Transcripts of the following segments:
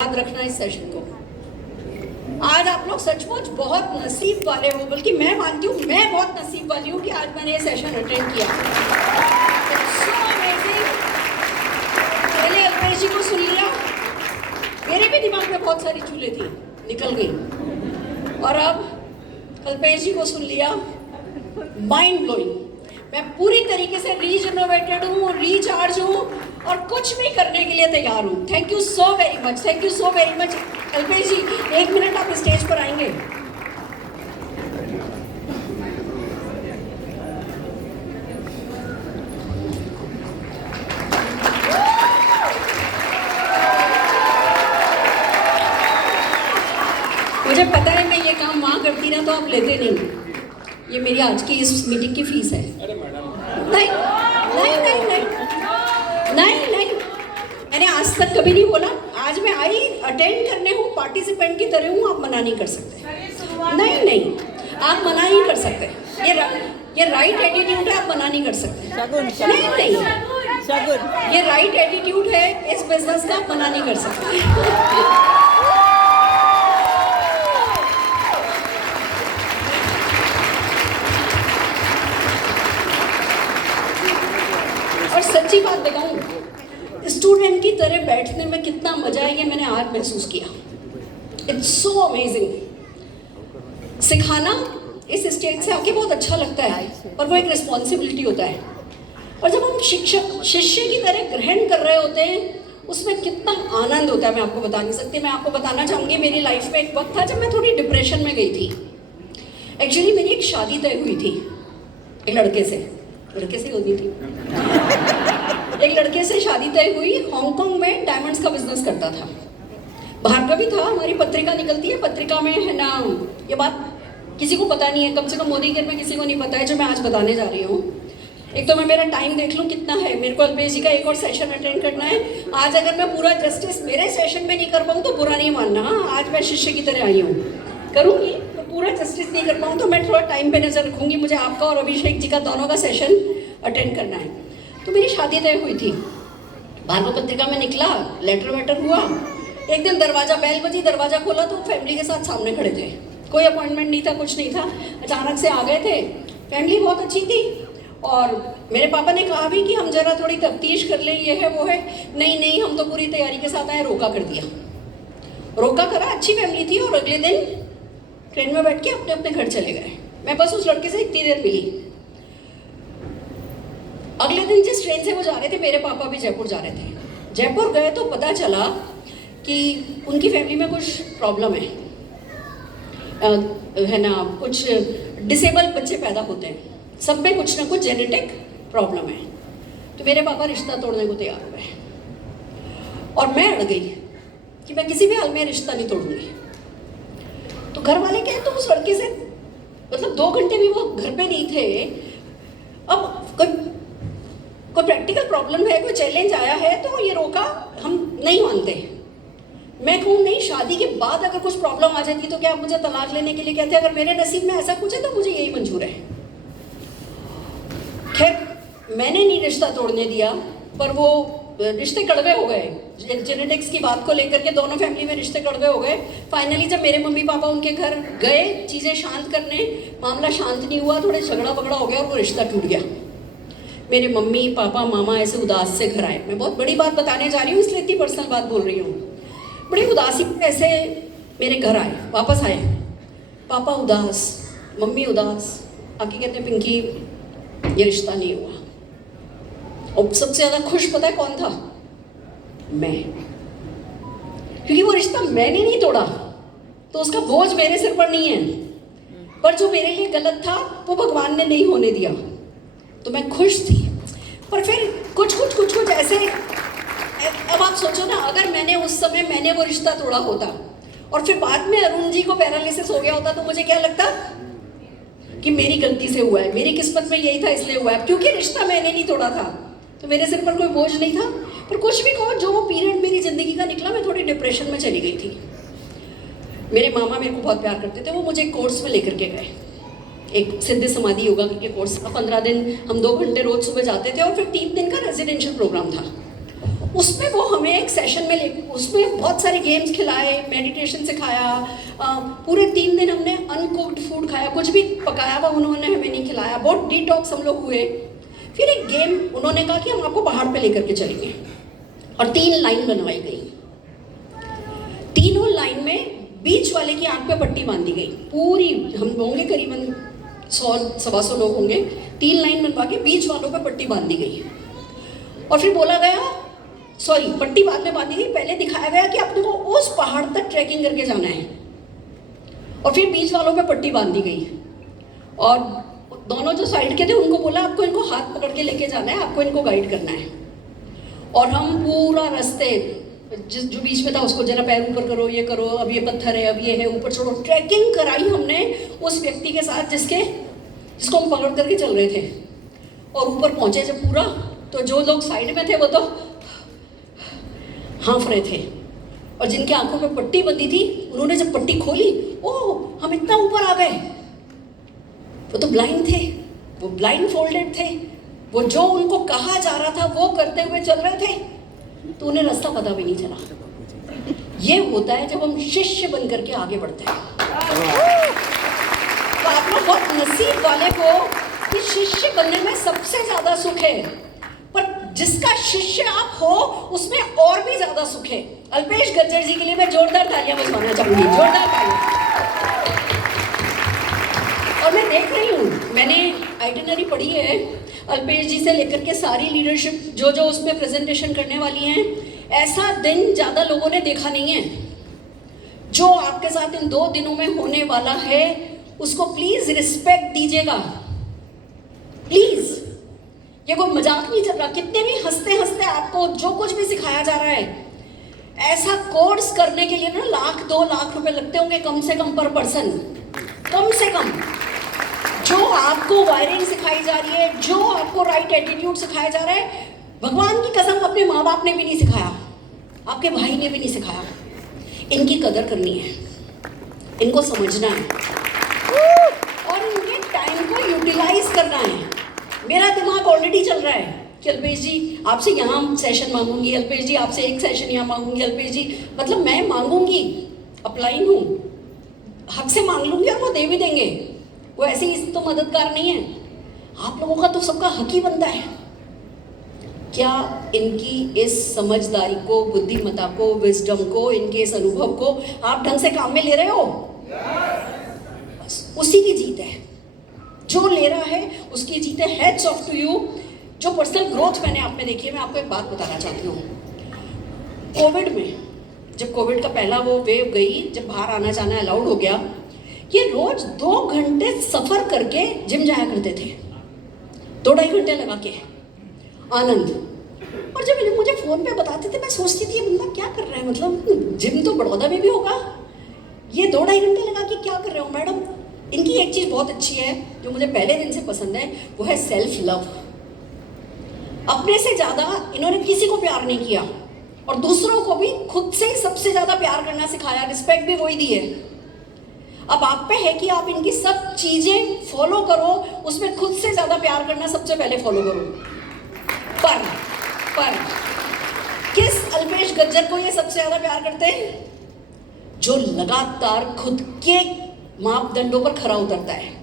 याद रखना इस सेशन को। आज आप लोग सचमुच बहुत नसीब वाले हो, बल्कि मैं मानती हूँ मैं बहुत नसीब वाली हूँ कि आज मैंने ये सेशन अटेंड किया। So amazing। पहले अल्पेश जी को सुन लिया, मेरे भी दिमाग में बहुत सारी चूल्हे थी, निकल गई। और अब अल्पेश जी को सुन लिया, माइंड ब्लोइंग। मैं पूरी तरीके से रीजनरेटेड हूँ, रिचार्ज हूँ और कुछ भी करने के लिए तैयार हूँ। Thank you so very much, thank you so very much. Alpesh ji, एक मिनट आप स्टेज पर आएंगे? मुझे पता है मैं ये काम वहाँ करती ना तो आप लेते नहीं। ये मेरी आज की इस मीटिंग की फीस है। अरे मैडम, नहीं नहीं नहीं नहीं नहीं नहीं, मैंने आज तक कभी नहीं बोला। आज मैं आई अटेंड करने हूँ, पार्टिसिपेंट की तरह हूँ। आप मना नहीं कर सकते। नहीं नहीं, आप मना नहीं कर सकते। ये राइट एटीट्यूड है, आप मना नहीं कर सकते। नहीं नहीं, ये राइट एटीट्यूड है इस बिजनेस का, आप मना नहीं कर सकते। और सच्ची बात बताऊं, स्टूडेंट की तरह बैठने में कितना मजा है ये मैंने आज महसूस किया। It's so amazing. सिखाना इस स्टेज से आके बहुत अच्छा लगता है, पर वो एक रिस्पॉन्सिबिलिटी होता है। और जब हम शिक्षक शिष्य की तरह ग्रहण कर रहे होते हैं, उसमें कितना आनंद होता है मैं आपको बता नहीं सकती। मैं आपको बताना चाहूँगी, मेरी लाइफ में एक वक्त था जब मैं थोड़ी डिप्रेशन में गई थी। एक्चुअली मेरी एक शादी तय हुई थी एक लड़के से होती थी। एक लड़के से शादी तय हुई, हांगकांग में डायमंड्स का बिजनेस करता था। बाहर का भी था, हमारी पत्रिका निकलती है, पत्रिका में है ना। ये बात किसी को पता नहीं है, कम से कम मोदी घर में किसी को नहीं पता है जो मैं आज बताने जा रही हूँ। एक तो मैं मेरा टाइम देख लूँ कितना है, मेरे को अल्पेश जी का एक और सेशन अटेंड करना है। आज अगर मैं पूरा जस्टिस मेरे सेशन में नहीं कर पाऊँ तो बुरा नहीं मानना। हाँ, आज मैं शिष्य की तरह आई हूँ, करूँगी। तो पूरा जस्टिस नहीं कर पाऊँ तो मैं थोड़ा टाइम पे नजर रखूँगी। मुझे आपका और अभिषेक जी का दोनों का सेशन अटेंड करना है। तो मेरी शादी तय हुई थी, भार्गव पत्रिका में निकला, लेटर वेटर हुआ। एक दिन दरवाजा बेल बजी, दरवाजा खोला तो फैमिली के साथ सामने खड़े थे। कोई अपॉइंटमेंट नहीं था, कुछ नहीं था, अचानक से आ गए थे। फैमिली बहुत अच्छी थी और मेरे पापा ने कहा भी कि हम जरा थोड़ी तफ्तीश कर लें, ये है वो है। नहीं नहीं, हम तो पूरी तैयारी के साथ आए। रोका कर दिया, रोका करा। अच्छी फैमिली थी और अगले दिन ट्रेन में बैठ के अपने अपने घर चले गए। मैं बस उस लड़के से इतनी देर मिली। अगले दिन जिस ट्रेन से वो जा रहे थे, मेरे पापा भी जयपुर जा रहे थे। जयपुर गए तो पता चला कि उनकी फैमिली में कुछ प्रॉब्लम है ना, कुछ डिसेबल बच्चे पैदा होते हैं, सब में कुछ ना कुछ जेनेटिक प्रॉब्लम है। तो मेरे पापा रिश्ता तोड़ने को तैयार हो गए और मैं अड़ गई कि मैं किसी भी हाल में रिश्ता नहीं तोड़ूंगी। तो घर वाले क्या, तो उस लड़के से मतलब 2 घंटे भी वो घर पे नहीं थे। अब कोई प्रैक्टिकल प्रॉब्लम है, कोई चैलेंज आया है तो ये रोका, हम नहीं मानते। मैं कहूँ नहीं, शादी के बाद अगर कुछ प्रॉब्लम आ जाती तो क्या आप मुझे तलाक लेने के लिए कहते? अगर मेरे नसीब में ऐसा कुछ है तो मुझे यही मंजूर है। खैर, मैंने नहीं रिश्ता तोड़ने दिया, पर वो रिश्ते कड़वे हो गए। जेनेटिक्स की बात को लेकर के दोनों फैमिली में रिश्ते कड़वे हो गए। फाइनली जब मेरे मम्मी पापा उनके घर गए चीज़ें शांत करने, मामला शांत नहीं हुआ, थोड़े झगड़ा बगड़ा हो गया और वो रिश्ता टूट गया। मेरे मम्मी पापा मामा ऐसे उदास से घर आए। मैं बहुत बड़ी बात बताने जा रही हूँ, इसलिए इतनी पर्सनल बात बोल रही हूँ। बड़ी उदासी ऐसे मेरे घर आए, वापस आए। पापा उदास, मम्मी उदास, आके कहते पिंकी ये रिश्ता नहीं हुआ। और सबसे ज़्यादा खुश पता है कौन था? मैं। क्योंकि वो रिश्ता मैंने नहीं तोड़ा तो उसका बोझ मेरे सिर पर नहीं है, पर जो मेरे लिए गलत था वो भगवान ने नहीं होने दिया। तो मैं खुश थी। पर फिर कुछ ऐसे, अब आप सोचो ना, अगर मैंने उस समय मैंने वो रिश्ता तोड़ा होता और फिर बाद में अरुण जी को पैरालिसिस हो गया होता तो मुझे क्या लगता कि मेरी गलती से हुआ है, मेरी किस्मत में यही था इसलिए हुआ है। क्योंकि रिश्ता मैंने नहीं तोड़ा था तो मेरे सिर पर कोई बोझ नहीं था। पर कुछ भी कहो, जो वो पीरियड मेरी ज़िंदगी का निकला, मैं थोड़ी डिप्रेशन में चली गई थी। मेरे मामा मेरे को बहुत प्यार करते थे, वो मुझे कोर्स में लेकर के गए। एक सिद्ध समाधि योगा करके कोर्स था, 15 दिन हम 2 घंटे रोज सुबह जाते थे और फिर 3 दिन का रेजिडेंशियल प्रोग्राम था। उसमें वो हमें एक सेशन में ले, उसमें बहुत सारे गेम्स खिलाए, मेडिटेशन सिखाया, पूरे 3 दिन हमने अनकुक्ड फूड खाया, कुछ भी पकाया हुआ उन्होंने हमें नहीं खिलाया, बहुत डिटॉक्स हम लोग हुए। फिर एक गेम उन्होंने कहा कि हम आपको पहाड़ पे लेकर के चलेंगे, और 3 लाइन बनवाई गई। तीनों लाइन में बीच वाले की आंख पे पट्टी बांधी गई, पूरी, हम होंगे करीबन 100-125 लोग होंगे, 3 लाइन बनवा के बीच वालों पे पट्टी बांधी गई। और फिर बोला गया, सॉरी पट्टी बाद में बांधी गई, पहले दिखाया गया कि अपने को उस पहाड़ तक ट्रैकिंग करके जाना है, और फिर बीच वालों पे पट्टी बांधी गई। और दोनों जो साइड के थे उनको बोला आपको इनको हाथ पकड़ के लेके जाना है, आपको इनको गाइड करना है। और हम पूरा रास्ते, जो बीच में था उसको जरा पैर ऊपर करो, ये करो, अब ये पत्थर है, अब ये है, ऊपर चढ़ो, ट्रैकिंग कराई हमने उस व्यक्ति के साथ जिसको हम पकड़ करके चल रहे थे। और ऊपर पहुंचे जब पूरा, तो जो लोग साइड में थे वो तो हाँफ रहे थे, और जिनके आंखों पे पट्टी बंधी थी उन्होंने जब पट्टी खोली, ओह हम इतना ऊपर आ गए। वो तो ब्लाइंड थे, वो ब्लाइंड फोल्डेड थे, वो जो उनको कहा जा रहा था वो करते हुए चल रहे थे, तो उन्हें रास्ता पता भी नहीं चला। ये होता है जब हम शिष्य बन करके आगे बढ़ते हैं। तो आप लोग बहुत नसीब वाले को कि शिष्य बनने में सबसे ज्यादा सुख है, पर जिसका शिष्य आप हो उसमें और भी ज्यादा सुख है। अल्पेश गज्जर जी के लिए मैं जोरदार तालियां बजवाना चाहूंगी, जोरदार तालियां। और मैं देख रही हूँ, मैंने आइटिनरी पढ़ी है, अल्पेश जी से लेकर के सारी लीडरशिप जो उसमें प्रेजेंटेशन करने वाली हैं, ऐसा दिन ज़्यादा लोगों ने देखा नहीं है। जो आपके साथ इन 2 दिनों में होने वाला है उसको प्लीज़ रिस्पेक्ट दीजिएगा, प्लीज़। ये कोई मजाक नहीं चल रहा, कितने भी हंसते हंसते आपको जो कुछ भी सिखाया जा रहा है, ऐसा कोर्स करने के लिए ना 1-2 लाख रुपए लगते होंगे कम से कम पर पर्सन, कम से कम। जो आपको वायरिंग सिखाई जा रही है, जो आपको राइट एटीट्यूड सिखाया जा रहा है, भगवान की कसम अपने माँ बाप ने भी नहीं सिखाया, आपके भाई ने भी नहीं सिखाया। इनकी कदर करनी है, इनको समझना है, और इनके टाइम को यूटिलाइज करना है। मेरा दिमाग ऑलरेडी चल रहा है कि अल्पेश जी आपसे यहाँ सेशन मांगूंगी, अल्पेश जी आपसे एक सेशन यहाँ मांगूंगी, अल्पेश जी, मतलब मैं मांगूंगी, अप्लाई हूँ, हक से मांग लूंगी और वो दे भी देंगे। वो ऐसे ही तो मददगार नहीं है, आप लोगों का तो सबका हक ही बनता है। क्या इनकी इस समझदारी को, बुद्धिमत्ता को, विजडम को, इनके इस अनुभव को आप ढंग से काम में ले रहे हो? बस उसी की जीत है, जो ले रहा है उसकी जीत है। Hats off to you. जो पर्सनल ग्रोथ मैंने आप में देखी है, मैं आपको एक बात बताना चाहती हूँ। कोविड में, जब कोविड का पहला वो वेव गई, जब बाहर आना जाना अलाउड हो गया, ये रोज 2 घंटे सफर करके जिम जाया करते थे, 2-2.5 घंटे लगा के, आनंद। और जब मुझे फोन पे बताते थे, मैं सोचती थी ये बंदा क्या कर रहा है, मतलब जिम तो बड़ौदा में भी होगा, ये 2-2.5 घंटे लगा के क्या कर रहे हो मैडम। इनकी एक चीज बहुत अच्छी है जो मुझे पहले दिन से पसंद है, वो है सेल्फ लव। अपने से ज्यादा इन्होंने किसी को प्यार नहीं किया, और दूसरों को भी खुद से सबसे ज्यादा प्यार करना सिखाया, रिस्पेक्ट भी वही दी है। अब आप पे है कि आप इनकी सब चीजें फॉलो करो, उसमें खुद से ज्यादा प्यार करना सबसे पहले फॉलो करो। पर किस अल्पेश गज्जर को ये सबसे ज्यादा प्यार करते हैं? जो लगातार खुद के मापदंडों पर खरा उतरता है,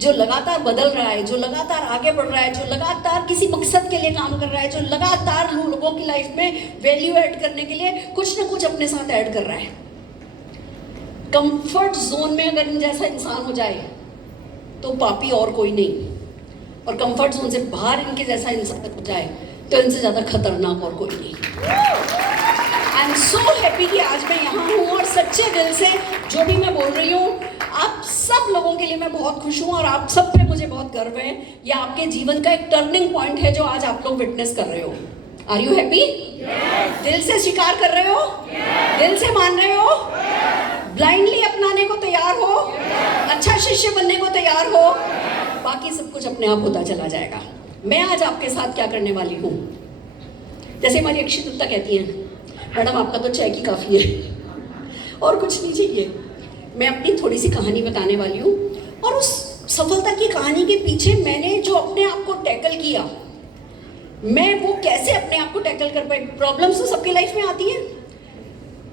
जो लगातार बदल रहा है, जो लगातार आगे बढ़ रहा है, जो लगातार किसी मकसद के लिए काम कर रहा है, जो लगातार लोगों की लाइफ में वैल्यू ऐड करने के लिए कुछ ना कुछ अपने साथ ऐड कर रहा है। कंफर्ट जोन में अगर इन जैसा इंसान हो जाए तो पापी और कोई नहीं, और कंफर्ट जोन से बाहर इनके जैसा इंसान हो जाए तो इनसे ज़्यादा खतरनाक और कोई नहीं। आई एम सो हैप्पी कि आज मैं यहाँ हूँ, और सच्चे दिल से जो भी मैं बोल रही हूँ, आप सब लोगों के लिए मैं बहुत खुश हूँ, और आप सब पे मुझे बहुत गर्व है। ये आपके जीवन का एक टर्निंग पॉइंट है जो आज आप लोग विटनेस कर रहे हो। Are you happy? दिल से स्वीकार कर रहे हो? दिल से मान रहे हो? ब्लाइंडली अपनाने को तैयार हो? अच्छा शिष्य बनने को तैयार हो? बाकी सब कुछ अपने आप होता चला जाएगा। मैं आज आपके साथ क्या करने वाली हूँ, जैसे हमारी अक्षय दत्ता कहती हैं, मैडम आपका तो चेक ही काफ़ी है और कुछ नहीं चाहिए। मैं अपनी थोड़ी सी कहानी बताने वाली हूँ, और उस सफलता की कहानी के पीछे मैंने जो अपने आप को टैकल किया, मैं वो कैसे अपने आप को टैकल कर पाई? प्रॉब्लम्स तो सबकी लाइफ में आती है।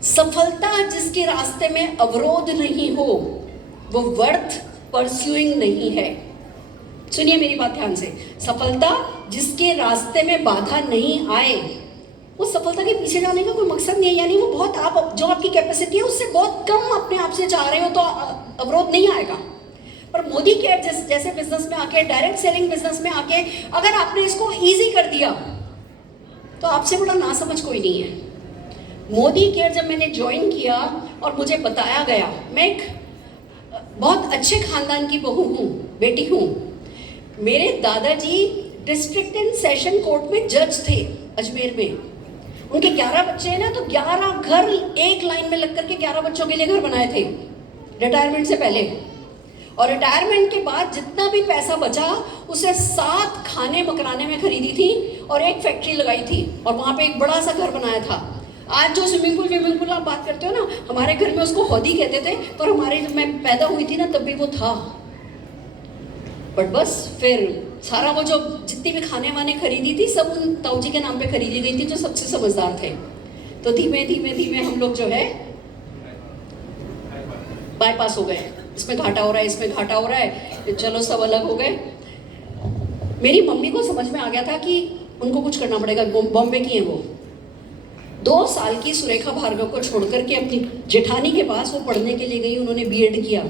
सफलता जिसके रास्ते में अवरोध नहीं हो वो वर्थ परस्यूइंग नहीं है। सुनिए मेरी बात ध्यान से, सफलता जिसके रास्ते में बाधा नहीं आए वो सफलता के पीछे जाने का कोई मकसद नहीं है। यानी वो बहुत आप जो आपकी कैपेसिटी है उससे बहुत कम अपने आप से चाह रहे हो तो अवरोध नहीं आएगा। पर मोदी केयर जैसे बिजनेस में आके, डायरेक्ट सेलिंग बिजनेस में आके अगर आपने इसको इजी कर दिया तो आपसे बड़ा नासमझ कोई नहीं है। मोदी केयर जब मैंने ज्वाइन किया और मुझे बताया गया, मैं एक बहुत अच्छे खानदान की बहू हूँ, बेटी हूँ। मेरे दादाजी डिस्ट्रिक्ट एंड सेशन कोर्ट में जज थे अजमेर में। उनके 11 बच्चे हैं ना, तो 11 घर एक लाइन में लग करके 11 बच्चों के लिए घर बनाए थे रिटायरमेंट से पहले। और रिटायरमेंट के बाद जितना भी पैसा बचा उसे 7 खाने मकराने में खरीदी थी और एक फैक्ट्री लगाई थी और वहाँ पे एक बड़ा सा घर बनाया था। आज जो स्विमिंग पूल आप बात करते हो ना, हमारे घर में उसको हौदी कहते थे, पर हमारे जब मैं पैदा हुई थी ना तब भी वो था। बट बस फिर सारा वो जो जितनी भी खाने वाने खरीदी थी सब उन ताऊजी के नाम पे खरीदी गई थी जो सबसे समझदार थे। तो धीमे धीमे धीमे हम लोग जो है बाईपास हो गए, इसमें घाटा हो रहा है, इसमें घाटा हो रहा है, चलो सब अलग हो गए। मेरी मम्मी को समझ में आ गया था कि उनको कुछ करना पड़ेगा। बॉम्बे की है वो। 2 साल की सुरेखा भार्गव को छोड़ करके अपनी जेठानी के पास वो पढ़ने के लिए गई। उन्होंने बीएड किया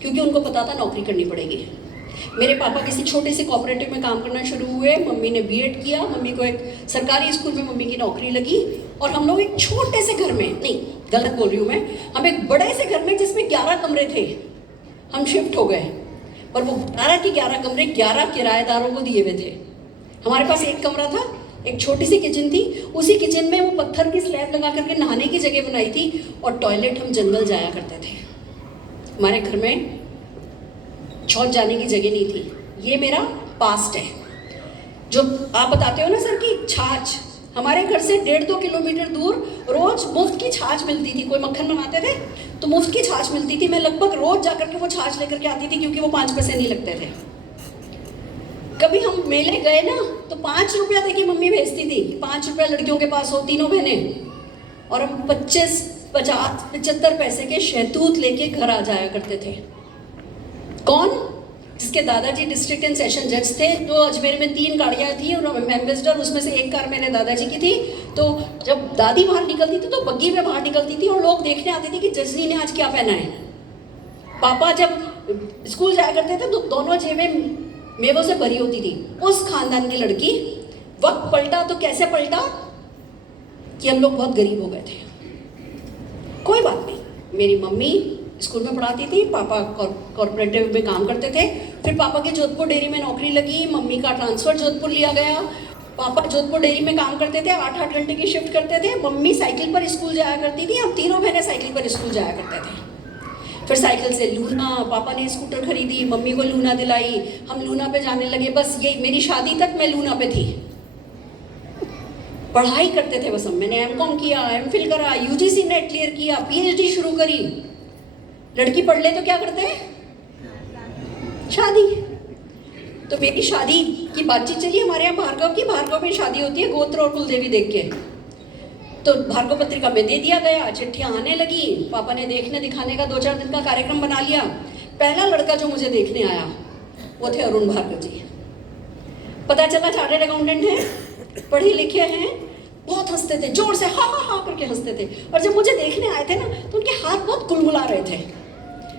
क्योंकि उनको पता था नौकरी करनी पड़ेगी। मेरे पापा किसी छोटे से कोऑपरेटिव में काम करना शुरू हुए, मम्मी ने बीएड किया, मम्मी को एक सरकारी स्कूल में मम्मी की नौकरी लगी और हम लोग एक छोटे से घर में, नहीं गलत बोल रही हूँ मैं, हम एक बड़े से घर में जिसमें 11 कमरे थे हम शिफ्ट हो गए। और वो 12 के 11 कमरे 11 किराएदारों को दिए हुए थे। हमारे पास एक कमरा था, एक छोटी सी किचन थी, उसी किचन में वो पत्थर की स्लैब लगा करके नहाने की जगह बनाई थी और टॉयलेट हम जंगल जाया करते थे। हमारे घर में शौच जाने की जगह नहीं थी। ये मेरा पास्ट है। जो आप बताते हो ना सर कि छाछ, हमारे घर से 1.5-2 किलोमीटर दूर रोज मुफ्त की छाछ मिलती थी। कोई मक्खन बनाते थे तो मुफ्त की छाछ मिलती थी। मैं लगभग रोज जाकर के वो छाछ लेकर के आती थी क्योंकि वो 5 पैसे नहीं लगते थे। कभी हम मेले गए ना तो 5 रुपया देके मम्मी भेजती थी, 5 रुपया लड़कियों के पास हो, तीनों बहनें, और हम 25, 50, 75 पैसे के शहतूत लेके घर आ जाया करते थे। कौन? जिसके दादाजी डिस्ट्रिक्ट एंड सेशन जज थे। जो अजमेर में 3 गाड़ियाँ थी और एम्बेसडर, उसमें से एक कार मेरे दादाजी की थी। तो जब दादी बाहर निकलती थी तो बग्गी में बाहर निकलती थी और लोग देखने आते थे कि जजनी ने आज क्या पहना है। पापा जब स्कूल जाया करते थे तो दोनों जेबें मेवों से भरी होती थी। उस खानदान की लड़की। वक्त पलटा तो कैसे पलटा कि हम लोग बहुत गरीब हो गए थे। कोई बात नहीं, मेरी मम्मी स्कूल में पढ़ाती थी, पापा कॉर्पोरेटिव में काम करते थे। फिर पापा के जोधपुर डेयरी में नौकरी लगी, मम्मी का ट्रांसफ़र जोधपुर लिया गया। पापा जोधपुर डेयरी में काम करते थे, 8-8 घंटे की शिफ्ट करते थे। मम्मी साइकिल पर स्कूल जाया करती थी, हम तीनों बहनें साइकिल पर स्कूल जाया करते थे। फिर साइकिल से लूना, पापा ने स्कूटर खरीदी, मम्मी को लूना दिलाई, हम लूना पे जाने लगे। बस ये मेरी शादी तक मैं लूना पे थी। पढ़ाई करते थे बस हम। मैंने एमकॉम किया, एमफिल करा, यूजीसी नेट क्लियर किया, पीएचडी शुरू करी। लड़की पढ़ ले तो क्या करते हैं? शादी। तो मेरी शादी की बातचीत चली हमारे यहाँ भार्गव की। भार्गव में शादी होती है गोत्र और कुलदेवी देख के। तो भार्गव पत्रिका में दे दिया गया, चिट्ठियाँ आने लगी। पापा ने देखने दिखाने का 2-4 दिन का कार्यक्रम बना लिया। पहला लड़का जो मुझे देखने आया वो थे अरुण भार्गव जी। पता चला चार्टर्ड अकाउंटेंट हैं, पढ़े लिखे हैं। बहुत हंसते थे, जोर से हा हा हा करके हंसते थे। और जब मुझे देखने आए थे ना तो उनके हाथ बहुत कुलमुला रहे थे।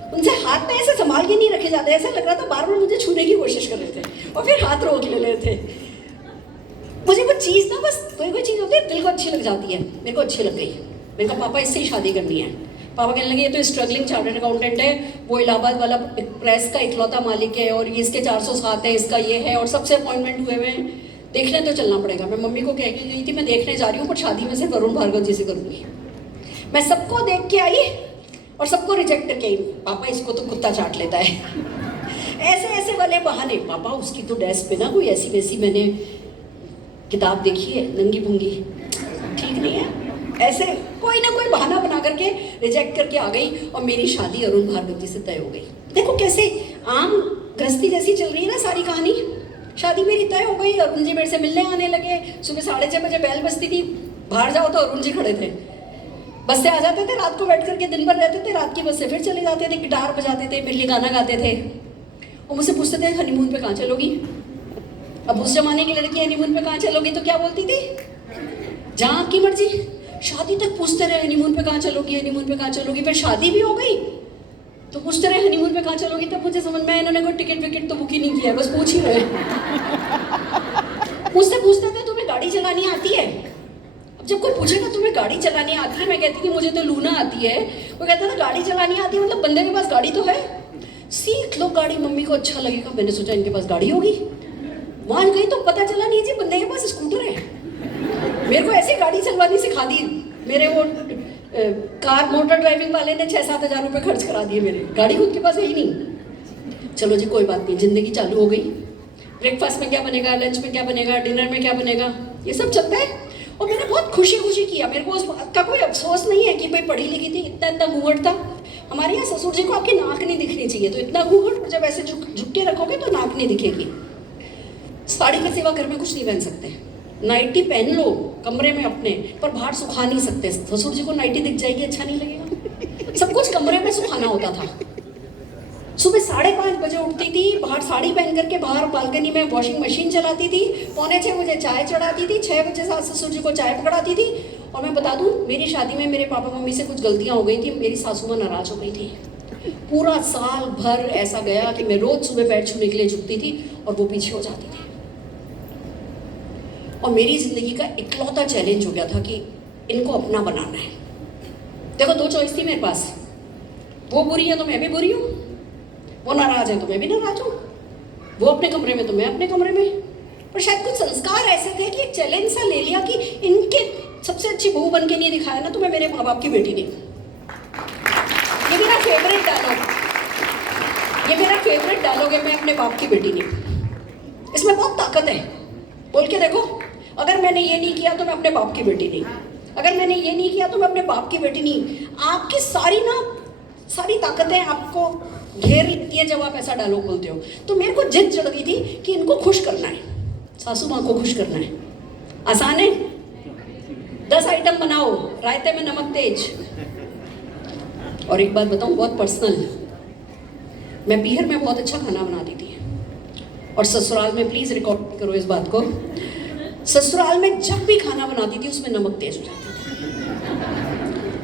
उनसे हाथ में ऐसे संभाल के नहीं रखे जाते, ऐसा लग रहा था बार बार मुझे छूने की कोशिश कर रहे थे और फिर हाथ रोक ले रहे थे। मुझे वो चीज़ ना, बस कोई चीज़ होती है दिल को अच्छी लग जाती है। मेरे को अच्छी लग गई। मैंने कहा पापा इससे ही शादी करनी है। पापा कहने लगे ये तो स्ट्रगलिंग चार्टर्ड अकाउंटेंट है, वो इलाहाबाद वाला प्रेस का इकलौता मालिक है और ये इसके 407 है, इसका ये है और सबसे अपॉइंटमेंट हुए हुए हैं, देखने तो चलना पड़ेगा। मैं मम्मी को कह के गई थी मैं देखने जा रही हूँ, पर शादी में सिर्फ अरुण भार्गव जी से करूँगी। मैं सबको देख के आई और सबको रिजेक्ट करके आई। पापा इसको तो कुत्ता चाट लेता है। ऐसे ऐसे वाले बहाने। पापा उसकी तो डेस्क पे ना कोई ऐसी वैसी मैंने किताब देखी है, नंगी पुंगी, ठीक नहीं है। ऐसे कोई ना कोई बहाना बना करके रिजेक्ट करके आ गई और मेरी शादी अरुण भार्गव जी से तय हो गई। देखो कैसे आम गृहस्थी जैसी चल रही है ना सारी कहानी। शादी मेरी तय हो गई, अरुण जी मेरे से मिलने आने लगे। सुबह 6:30 बजे बैल बजती थी, बाहर जाओ तो अरुण जी खड़े थे। बस से आ जाते थे, रात को बैठ करके दिन भर रहते थे, रात की बस से फिर चले जाते थे, गिटार बजाते थे, मेरे लिए गाना गाते थे और मुझसे पूछते थे हनीमून पे कहाँ चलोगी। अब उस जमाने की लड़की हनीमून पे कहाँ चलोगी तो क्या बोलती थी, जहाँ आपकी मर्जी। शादी तक पूछते रहे हनीमून पे कहाँ चलोगी, हनीमून पे कहाँ चलोगी। फिर शादी भी हो गई तो पूछते रहे हनीमून पे कहाँ चलोगी। तब मुझे समझ में आया इन्होंने कोई टिकट विकेट तो बुक ही नहीं किया, बस पूछ ही रहे। पूछते पूछते थे तुम्हें गाड़ी चलानी आती है। अब जब कोई पूछेगा तुम्हें गाड़ी चलानी आती है, मैं कहती थी मुझे तो लूना आती है। वो कहता था गाड़ी चलानी आती है मतलब बंदे के पास गाड़ी तो है, सीख लो गाड़ी, मम्मी को अच्छा लगेगा। मैंने सोचा इनके पास गाड़ी होगी। वहां गई तो पता चला नहीं जी बंदे के पास स्कूटर है। मेरे को ऐसी गाड़ी चलवानी सिखा दी। मेरे वो कार मोटर ड्राइविंग वाले ने 6-7 हज़ार रुपये खर्च करा दिए मेरे। गाड़ी खुद के पास है ही नहीं। चलो जी कोई बात नहीं, जिंदगी चालू हो गई। ब्रेकफास्ट में क्या बनेगा, लंच में क्या बनेगा, डिनर में क्या बनेगा, ये सब चलता है। और मैंने बहुत खुशी खुशी किया। मेरे को उस बात का कोई अफसोस नहीं है कि भाई पढ़ी लिखी थी, इतना इतना घूंघट था। हमारे यहाँ ससुर जी को आपकी नाक नहीं दिखनी चाहिए, तो इतना घूंघट जब ऐसे झुक के रखोगे तो नाक नहीं दिखेगी। साड़ी के सिवा घर में कुछ नहीं पहन सकते। नाइटी पहन लो कमरे में अपने, पर बाहर सुखा नहीं सकते। ससुर जी को नाइटी दिख जाएगी, अच्छा नहीं लगेगा। सब कुछ कमरे में सुखाना होता था। सुबह 5:30 बजे उठती थी, बाहर साड़ी पहन करके बाहर बालकनी में वॉशिंग मशीन चलाती थी। 5:45 बजे चाय चढ़ाती थी, 6 बजे सास ससुर जी को चाय पकड़ाती थी। और मैं बता दूं, मेरी शादी में मेरे पापा मम्मी से कुछ गलतियां हो गई थी। मेरी सासू माँ नाराज हो गई थी। पूरा साल भर ऐसा गया कि मैं रोज सुबह पैर छूने के लिए झुकती थी और वो पीछे हो जाती थी। और मेरी जिंदगी का इकलौता चैलेंज हो गया था कि इनको अपना बनाना है। देखो 2 चॉइस थी मेरे पास, वो बुरी है तो मैं भी बुरी हूँ, वो नाराज है तो मैं भी नाराज हूँ, वो अपने कमरे में तो मैं अपने कमरे में। पर शायद कुछ संस्कार ऐसे थे कि एक चैलेंज सा ले लिया कि इनके सबसे अच्छी बहू बन के नहीं दिखाया ना तो मैं मेरे माँ बाप की बेटी नहीं। ये मेरा फेवरेट डायलॉग, ये मेरा फेवरेट डायलॉग है, मैं अपने बाप की बेटी नहीं। इसमें बहुत ताकत है। बोल के देखो, अगर मैंने ये नहीं किया तो मैं अपने बाप की बेटी नहीं, अगर मैंने ये नहीं किया तो मैं अपने बाप की बेटी नहीं। आपकी सारी ताकतें आपको घेर लेती है जब आप ऐसा डायलॉग बोलते हो। तो मेरे को जिद चढ़ गई थी कि इनको खुश करना है, सासू माँ को खुश करना है। आसान है, 10 आइटम बनाओ, रायते में नमक तेज। और एक बात बताऊं बहुत पर्सनल, मैं पीहर में बहुत अच्छा खाना बनाती थी और ससुराल में, प्लीज रिकॉर्ड करो इस बात को, ससुराल में जब भी खाना बनाती थी उसमें नमक तेज हो जाता था।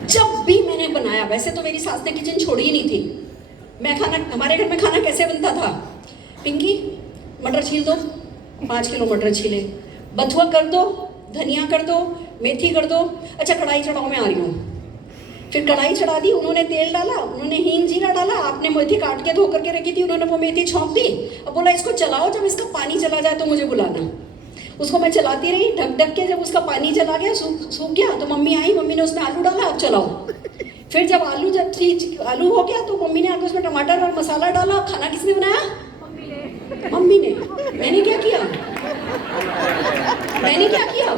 जब भी मैंने बनाया, वैसे तो मेरी सास ने किचन छोड़ी ही नहीं थी। मैं खाना, हमारे घर में खाना कैसे बनता था, पिंकी मटर छील दो, 5 किलो मटर छीले, बथुआ कर दो, धनिया कर दो, मेथी कर दो, अच्छा कढ़ाई चढ़ाओ मैं आ रही हूँ। फिर कढ़ाई चढ़ा दी, उन्होंने तेल डाला, उन्होंने हींग जीरा डाला, आपने मेथी काट के धो करके रखी थी, उन्होंने वो मेथी छौंक दी। अब बोला इसको चलाओ, जब इसका पानी चला जाए तो मुझे बुलाना। उसको मैं चलाती रही ढक ढक के, जब उसका पानी चला गया, सूख गया तो मम्मी आई, मम्मी ने उसमें आलू डाला, अब चलाओ। फिर जब आलू हो गया तो मम्मी ने आके उसमें टमाटर और मसाला डाला। खाना किसने बनाया? मम्मी ने। मैंने क्या किया? मैंने क्या किया?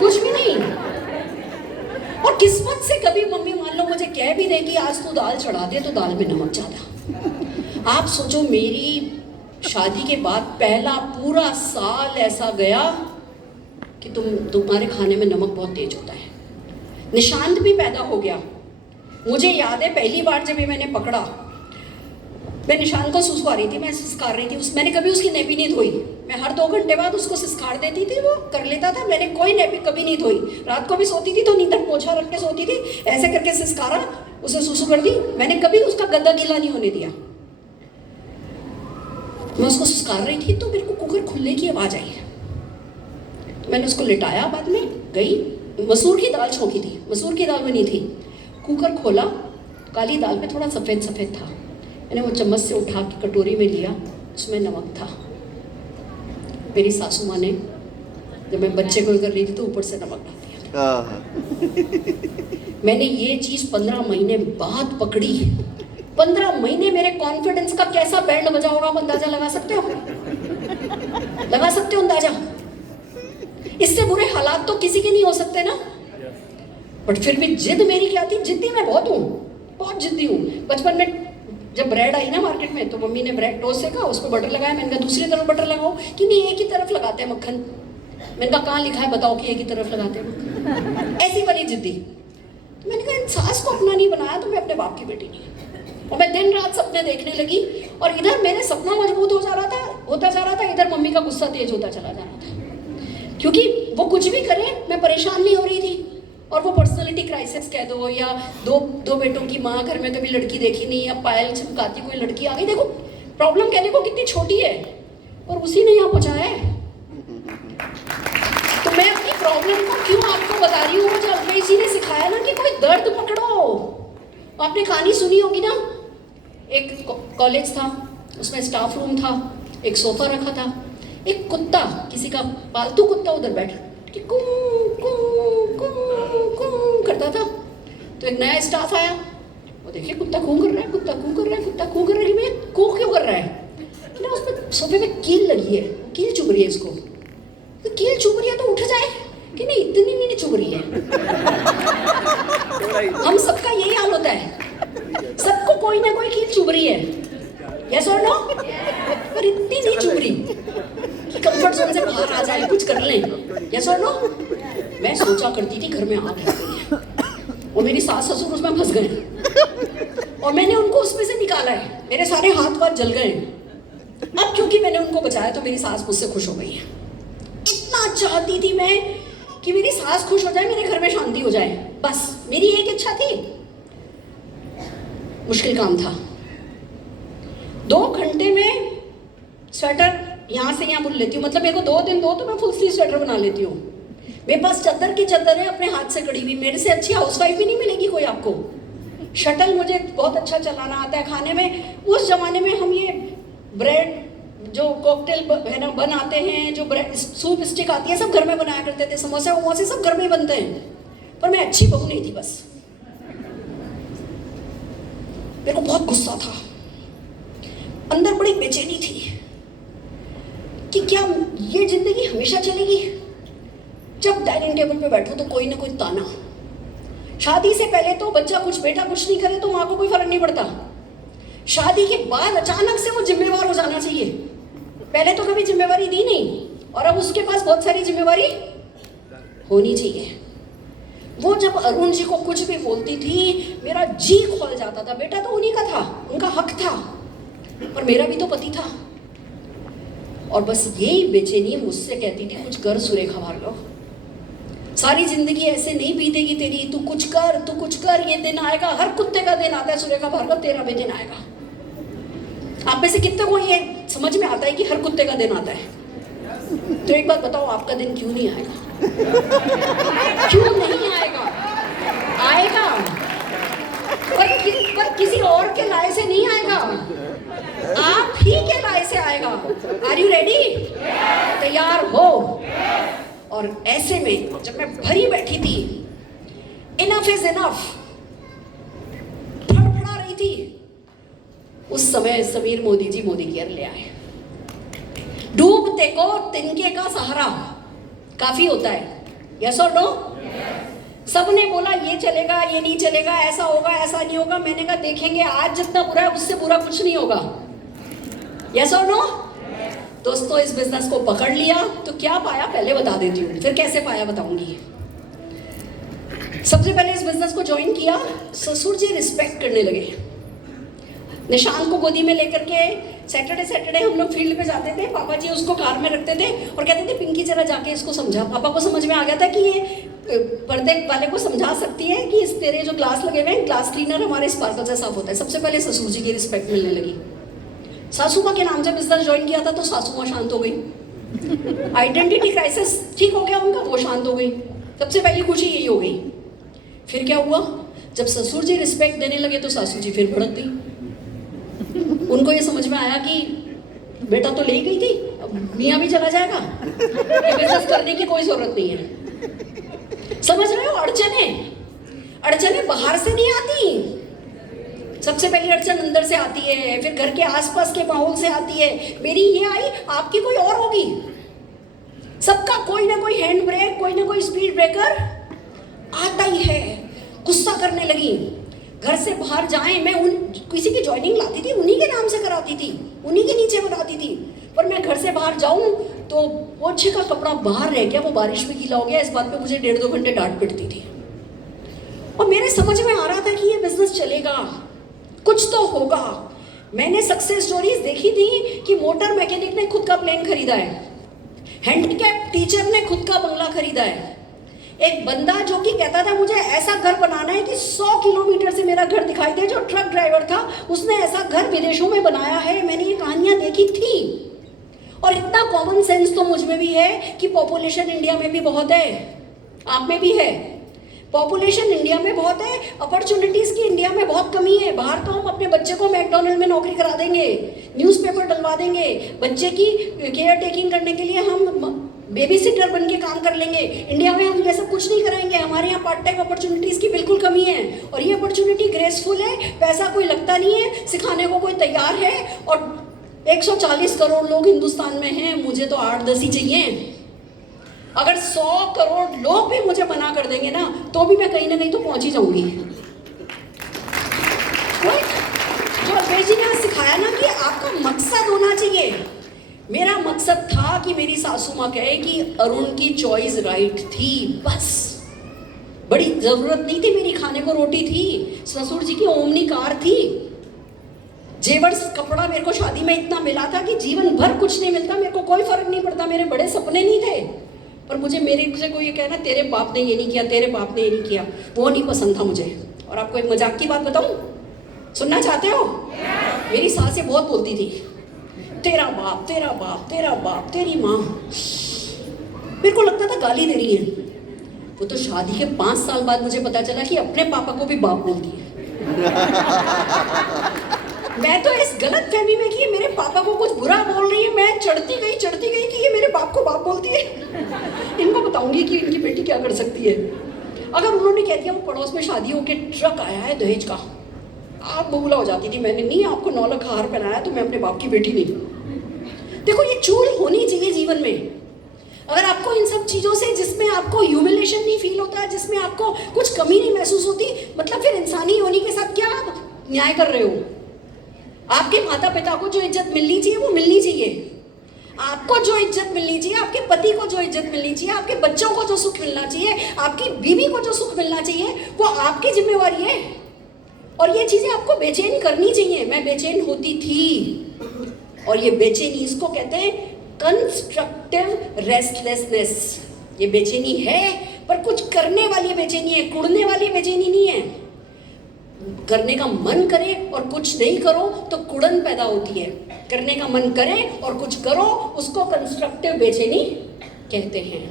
कुछ भी नहीं। और किस्मत से कभी मम्मी मान लो मुझे कह भी दे कि आज तू दाल चढ़ा दे, तो दाल में नमक ज्यादा। आप सोचो, मेरी शादी के बाद पहला पूरा साल ऐसा गया कि तुम्हारे खाने में नमक बहुत तेज होता है। निशांत भी पैदा हो गया। मुझे याद है पहली बार जब ये मैंने पकड़ा, मैं निशांत को सुसुआ रही थी, मैं सिसकार रही थी। मैंने कभी उसकी नेपी नहीं धोई। मैं हर 2 घंटे बाद उसको सिसकार देती थी, वो कर लेता था। मैंने कोई नेपी कभी नहीं धोई। रात को भी सोती थी तो नींदर पोछा रख के सोती थी, ऐसे करके सिसकारा, उसे सुसु कर दी। मैंने कभी उसका गद्दा गीला नहीं होने दिया। मैं उसको सिसकार रही थी तो मेरे को कुकर खुलने की आवाज आई। तो मैंने उसको लिटाया, बाद में गई, मसूर की दाल छोंकी थी, मसूर की दाल बनी थी। कुकर खोला, काली दाल पे थोड़ा सफ़ेद सफ़ेद था। मैंने वो चम्मच से उठा के कटोरी में लिया, उसमें नमक था। मेरी सासू माँ ने, जब मैं बच्चे को कर रही थी तो ऊपर से नमक डाल दिया। मैंने ये चीज़ 15 महीने बाद पकड़ी। 15 महीने मेरे कॉन्फिडेंस का कैसा बैंड बजा होगा, आप अंदाजा लगा सकते हो? लगा सकते हो अंदाजा? इससे बुरे हालात तो किसी के नहीं हो सकते ना। बट फिर भी जिद मेरी क्या थी, जिद्दी मैं बहुत हूँ, बहुत जिद्दी हूँ। बचपन में जब ब्रेड आई ना मार्केट में तो मम्मी ने ब्रेड टोस्ट सेका, उस पर बटर लगाया। मैंने कहा दूसरी तरफ बटर लगाओ, कि नहीं एक ही तरफ लगाते हैं मक्खन। मैंने कहा कहाँ लिखा है बताओ कि एक ही तरफ लगाते हैं मक्खन। ऐसी बनी जिद्दी। तो मैंने कहा इन सास को अपना नहीं बनाया तो मैं अपने बाप की बेटी नहीं। और मैं दिन रात सपने देखने लगी, और इधर मेरे सपना मजबूत होता जा रहा था, इधर मम्मी का गुस्सा तेज होता चला जा रहा था। क्योंकि वो कुछ भी करे मैं परेशान नहीं हो रही थी। और वो पर्सनालिटी क्राइसिस कह दो, या दो बेटों की माँ, घर में कभी लड़की देखी नहीं, या पायल चमकाती कोई लड़की आ गई। देखो प्रॉब्लम कहने को कितनी छोटी है, और उसी ने यहाँ पहुँचाया है। तो मैं अपनी प्रॉब्लम को क्यों आपको बता रही हूँ? मुझे अल्पेश जी ने सिखाया ना कि कोई दर्द पकड़ो। आपने कहानी सुनी होगी ना, एक कॉलेज था, उसमें स्टाफ रूम था, एक सोफा रखा था, एक कुत्ता, किसी का पालतू कुत्ता उधर बैठ के कूं कूं कूं कूं करता था। तो एक नया स्टाफ आया, वो देखिए कुत्ता कूं कर रहा है, कुत्ता कूं कर रहा है, कुत्ता कूं कर रहा है। भैया कूं क्यों कर रहा है? ना उस पर सोफे पे कील लगी है, कील चुभ रही है इसको। तो कील चुभ रही है तो उठ जाए, कि नहीं इतनी नहीं चुभ रही है। हम सबका यही हाल होता है, सबको कोई ना कोई कील चुभ रही है, यस और नो? पर इतनी नहीं चुभ रही कि कंफर्ट जोन से बाहर आ जाए, कुछ कर लें, यस और नो? मैं सोचा करती थी घर में आग लग गई है, और मेरी सास ससुर उसमें फंस गए, और मैंने उनको उसमें से निकाला है। मेरे सारे हाथ वाथ जल गए। अब क्योंकि मैंने उनको बचाया तो मेरी सास मुझसे खुश हो गई है। इतना चाहती थी मैं कि मेरी सास खुश हो जाए, मेरे घर में शांति हो जाए, बस मेरी एक इच्छा थी। मुश्किल काम था। 2 घंटे में स्वेटर यहाँ से यहाँ बुन लेती हूँ, मतलब मेरे को 2 दिन दो तो मैं फुल स्लीव स्वेटर बना लेती हूँ। मेरे पास चादर की चादर है अपने हाथ से कड़ी हुई, मेरे से अच्छी हाउसवाइफ भी नहीं मिलेगी कोई आपको। शटल मुझे बहुत अच्छा चलाना आता है खाने में। उस जमाने में हम ये ब्रेड जो कॉकटेल है ना बनाते हैं, जो ब्रेड सूप स्टिक आती है, सब घर में बनाया करते थे। समोसे वमोसे सब घर में ही बनते हैं। पर मैं अच्छी बहू नहीं थी, बस मेरे को बहुत गुस्सा था, अंदर बड़ी बेचैनी थी कि क्या ये जिंदगी हमेशा चलेगी? जब डाइनिंग टेबल पे बैठो तो कोई ना कोई ताना। शादी से पहले तो बच्चा कुछ बेटा कुछ नहीं करे तो माँ को कोई फर्क नहीं पड़ता। शादी के बाद अचानक से वो जिम्मेवार हो जाना चाहिए। पहले तो कभी जिम्मेवारी दी नहीं, और अब उसके पास बहुत सारी जिम्मेवारी होनी चाहिए। वो जब अरुण जी को कुछ भी बोलती थी मेरा जी खोल जाता था। बेटा तो उन्हीं का था, उनका हक था, और मेरा भी तो पति था। और बस यही बेचैनी मुझसे कहती थी कुछ कर सुरेखा भार्गव, सारी जिंदगी ऐसे नहीं बीतेगी तेरी, तू कुछ कर, ये दिन आएगा। हर कुत्ते का दिन आता है सुरेखा भार्गव, तेरा भी दिन आएगा। आप में से कितने को ये समझ में आता है कि हर कुत्ते का दिन आता है? तो एक बात बताओ, आपका दिन क्यों नहीं आएगा? क्यों नहीं आएगा? आएगा, पर किसी और के लाए से नहीं आएगा, आप ही के लाए से आएगा। Are you ready? तैयार हो? और ऐसे में जब मैं भरी बैठी थी, इनफ इज इनफ फड़फड़ा रही थी, उस समय समीर मोदी जी मोदी केयर ले आए। डूबते को तिनके का सहारा काफी होता है, यस और नो? सबने बोला ये चलेगा, ये नहीं चलेगा, ऐसा होगा, ऐसा नहीं होगा। मैंने कहा देखेंगे, आज जितना बुरा है उससे बुरा कुछ नहीं होगा, यस और नो? दोस्तों इस बिजनेस को पकड़ लिया तो क्या पाया पहले बता देती हूँ, फिर कैसे पाया बताऊंगी। सबसे पहले इस बिजनेस को ज्वाइन किया, ससुर जी रिस्पेक्ट करने लगे। निशान को गोदी में लेकर के सैटरडे हम लोग फील्ड पे जाते थे, पापा जी उसको कार में रखते थे और कहते थे पिंकी जरा जाके इसको समझा। पापा को समझ में आ गया था कि ये पर्दे वाले को समझा सकती है कि इस तेरे जो ग्लास लगे हुए हैं, ग्लास क्लीनर हमारे स्पार्कल से साफ होता है। सबसे पहले ससुर जी की रिस्पेक्ट मिलने लगी। सासू माँ के नाम से बिजनेस ज्वाइन किया था तो सासू माँ शांत हो गई। आइडेंटिटी क्राइसिस ठीक हो गया उनका, वो शांत हो गई। सबसे पहली खुशी यही हो गई। फिर क्या हुआ, जब ससुर जी रिस्पेक्ट देने लगे तो सासू जी फिर भड़क गई। उनको ये समझ में आया कि बेटा तो ले गई थी, अब मियाँ भी चला जाएगा, ये बिजनेस करने की कोई जरूरत नहीं है। समझ रहे हो? अड़चने बाहर से नहीं आती, सबसे पहली अड़चन अंदर से आती है, फिर घर के आसपास के माहौल से आती है। मेरी ये आई, आपकी कोई और होगी। सबका कोई ना कोई हैंड ब्रेक, कोई ना कोई स्पीड ब्रेकर आता ही है। गुस्सा करने लगी, घर से बाहर जाएं, मैं किसी की ज्वाइनिंग लाती थी, उन्हीं के नाम से कराती थी, उन्हीं के नीचे बनाती थी। पर मैं घर से बाहर जाऊं तो पोछे का कपड़ा बाहर रह गया, वो बारिश में गीला हो गया, इस बात पे मुझे 1.5-2 घंटे डांट पिटती थी। और मेरे समझ में आ रहा था कि ये बिजनेस चलेगा, कुछ तो होगा। मैंने सक्सेस स्टोरीज देखी थी कि मोटर मैकेनिक ने खुद का प्लेन खरीदा है, हैंडीकैप टीचर ने खुद का बंगला खरीदा है, एक बंदा जो कि कहता था मुझे ऐसा घर बनाना है कि 100 किलोमीटर से मेरा घर दिखाई दे, जो ट्रक ड्राइवर था उसने ऐसा घर विदेशों में बनाया है। मैंने ये कहानियां देखी थी। और इतना कॉमन सेंस तो मुझ में भी है कि पॉपुलेशन इंडिया में भी बहुत है, आप में भी है। पॉपुलेशन इंडिया में बहुत है, अपॉर्चुनिटीज की इंडिया में बहुत कमी है। बाहर तो हम अपने बच्चे को मैकडॉनल्ड में नौकरी करा देंगे, न्यूज़पेपर डलवा देंगे, बच्चे की केयर टेकिंग करने के लिए हम बेबी सिटर बन के काम कर लेंगे। इंडिया में हम ये सब कुछ नहीं कराएंगे। हमारे यहाँ पार्ट टाइम अपॉर्चुनिटीज़ की बिल्कुल कमी है, और ये अपॉर्चुनिटी ग्रेसफुल है, पैसा कोई लगता नहीं है, सिखाने को कोई तैयार है। और 140 करोड़ लोग हिंदुस्तान में हैं, मुझे तो 8-10 ही चाहिए। अगर 100 करोड़ लोग भी मुझे मना कर देंगे ना, तो भी मैं कहीं ना कहीं तो पहुंच ही जाऊंगी। जो अल्पेश जी ने सिखाया ना कि आपका मकसद होना चाहिए। मेरा मकसद था कि मेरी सासू माँ कहे कि अरुण की चॉइस राइट थी, बस। बड़ी जरूरत नहीं थी, मेरी खाने को रोटी थी, ससुर जी की ओमनी कार थी, जेवर कपड़ा मेरे को शादी में इतना मिला था कि जीवन भर कुछ नहीं मिलता, मेरे को कोई फर्क नहीं पड़ता, मेरे बड़े सपने नहीं थे। पर मुझे मेरे से कोई ये कहना तेरे बाप ने ये नहीं किया, तेरे बाप ने ये नहीं किया, वो नहीं पसंद था मुझे। और आपको एक मजाक की बात बताऊं, सुनना चाहते हो? मेरी सासें बहुत बोलती थी, तेरा बाप, तेरा बाप, तेरा बाप, तेरी माँ। मेरे को लगता था गाली दे रही है। वो तो शादी के 5 साल बाद मुझे पता चला कि अपने पापा को भी बाप बोलती है। मैं तो इस गलत फहमी में कि ये मेरे पापा को कुछ बुरा बोल रही है, मैं चढ़ती गई कि ये मेरे बाप को बाप बोलती है। इनको बताऊंगी कि इनकी बेटी क्या कर सकती है। अगर उन्होंने कह दिया वो पड़ोस में शादी होके ट्रक आया है दहेज का, आप बबूला हो जाती थी। मैंने नहीं आपको 9 लाख हार पहनाया तो मैं अपने बाप की बेटी नहीं। देखो ये चूल होनी चाहिए जीवन में। अगर आपको इन सब चीज़ों से, जिसमें आपको ह्यूमिलेशन नहीं फील होता, जिसमें आपको कुछ कमी नहीं महसूस होती, मतलब फिर इंसानी होने के साथ क्या आप न्याय कर रहे हो? आपके माता पिता को जो इज्जत मिलनी चाहिए वो मिलनी चाहिए, आपको जो इज्जत मिलनी चाहिए, आपके पति को जो इज्जत मिलनी चाहिए, आपके बच्चों को जो सुख मिलना चाहिए, आपकी बीवी को जो सुख मिलना चाहिए, वो आपकी जिम्मेवारी है। और ये चीज़ें आपको बेचैन करनी चाहिए। मैं बेचैन होती थी, और ये बेचैनी, इसको कहते हैं कंस्ट्रक्टिव रेस्टलेसनेस। ये बेचैनी है, पर कुछ करने वाली बेचैनी है, कुड़ने वाली बेचैनी नहीं है। करने का मन करे और कुछ नहीं करो तो कुड़न पैदा होती है। करने का मन करे और कुछ करो, उसको कंस्ट्रक्टिव बेचैनी कहते हैं।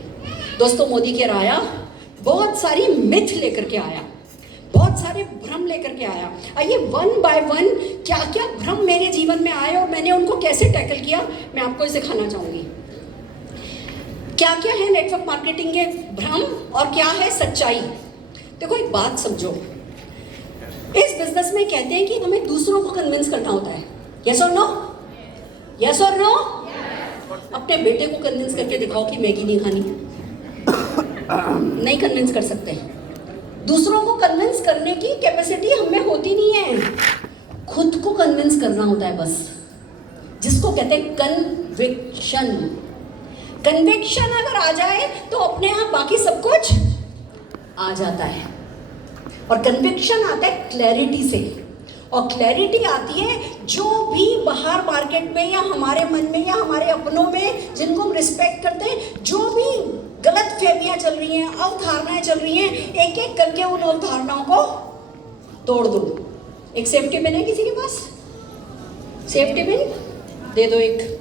दोस्तों, मोदी के आया, बहुत सारी मिथ लेकर के आया, बहुत सारे भ्रम लेकर के आया। आइए वन बाय वन क्या क्या भ्रम मेरे जीवन में आए और मैंने उनको कैसे टैकल किया, मैं आपको सिखाना चाहूंगी। क्या क्या है नेटवर्क मार्केटिंग के भ्रम और क्या है सच्चाई। देखो एक बात समझो, इस बिजनेस में कहते हैं कि हमें दूसरों को कन्विंस करना होता है। यस और नो? यस और नो? अपने बेटे को कन्विंस करके दिखाओ कि मैगी नहीं खानी। नहीं कन्विंस कर सकते। दूसरों को कन्विंस करने की कैपेसिटी हमें होती नहीं है, खुद को कन्विंस करना होता है बस, जिसको कहते हैं कन्विक्शन। कन्विक्शन अगर आ जाए तो अपने आप बाकी सब कुछ आ जाता है। और कन्विक्शन आता है क्लैरिटी से, और क्लैरिटी आती है जो भी बाहर मार्केट में या हमारे मन में या हमारे अपनों में, जिनको हम रिस्पेक्ट करते हैं, जो भी गलत फहमियाँ चल रही हैं, अवधारणाएं चल रही हैं, एक एक करके उन अवधारणाओं को तोड़ दो। एक सेफ्टी पिन है किसी के पास? सेफ्टी पिन दे दो एक।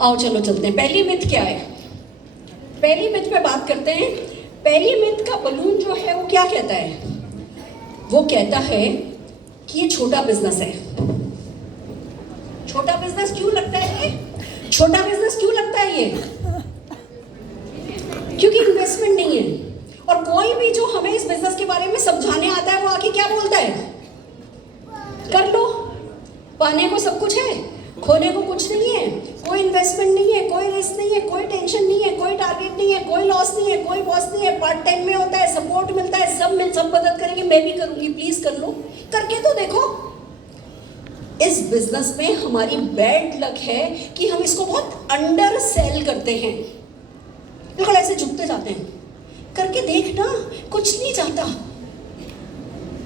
आओ चलो चलते हैं। पहली मिथ क्या है? पहली मिथ पे बात करते हैं। पहली मिथ का बलून जो है वो क्या कहता है? वो कहता है कि ये छोटा बिजनेस है। छोटा बिजनेस क्यों लगता है ये? छोटा बिजनेस क्यों लगता है ये? क्योंकि इन्वेस्टमेंट नहीं है। और कोई भी जो हमें इस बिजनेस के बारे में समझाने आता है वो आके क्या बोलता है? कर लो, पाने को सब कुछ है। खोने को कुछ नहीं है, कोई इन्वेस्टमेंट नहीं है, कोई रिस्क नहीं है, कोई टेंशन नहीं है, कोई टारगेट नहीं है, कोई लॉस नहीं है, कोई बॉस नहीं है, पार्ट टाइम में होता है, सपोर्ट मिलता है, सब मदद करेंगे, मैं भी करूंगी, प्लीज कर लो, करके तो देखो। इस बिजनेस में हमारी बैड लक है कि हम इसको बहुत अंडर सेल करते हैं, बिल्कुल ऐसे झुकते जाते हैं। करके देखना, कुछ नहीं जाता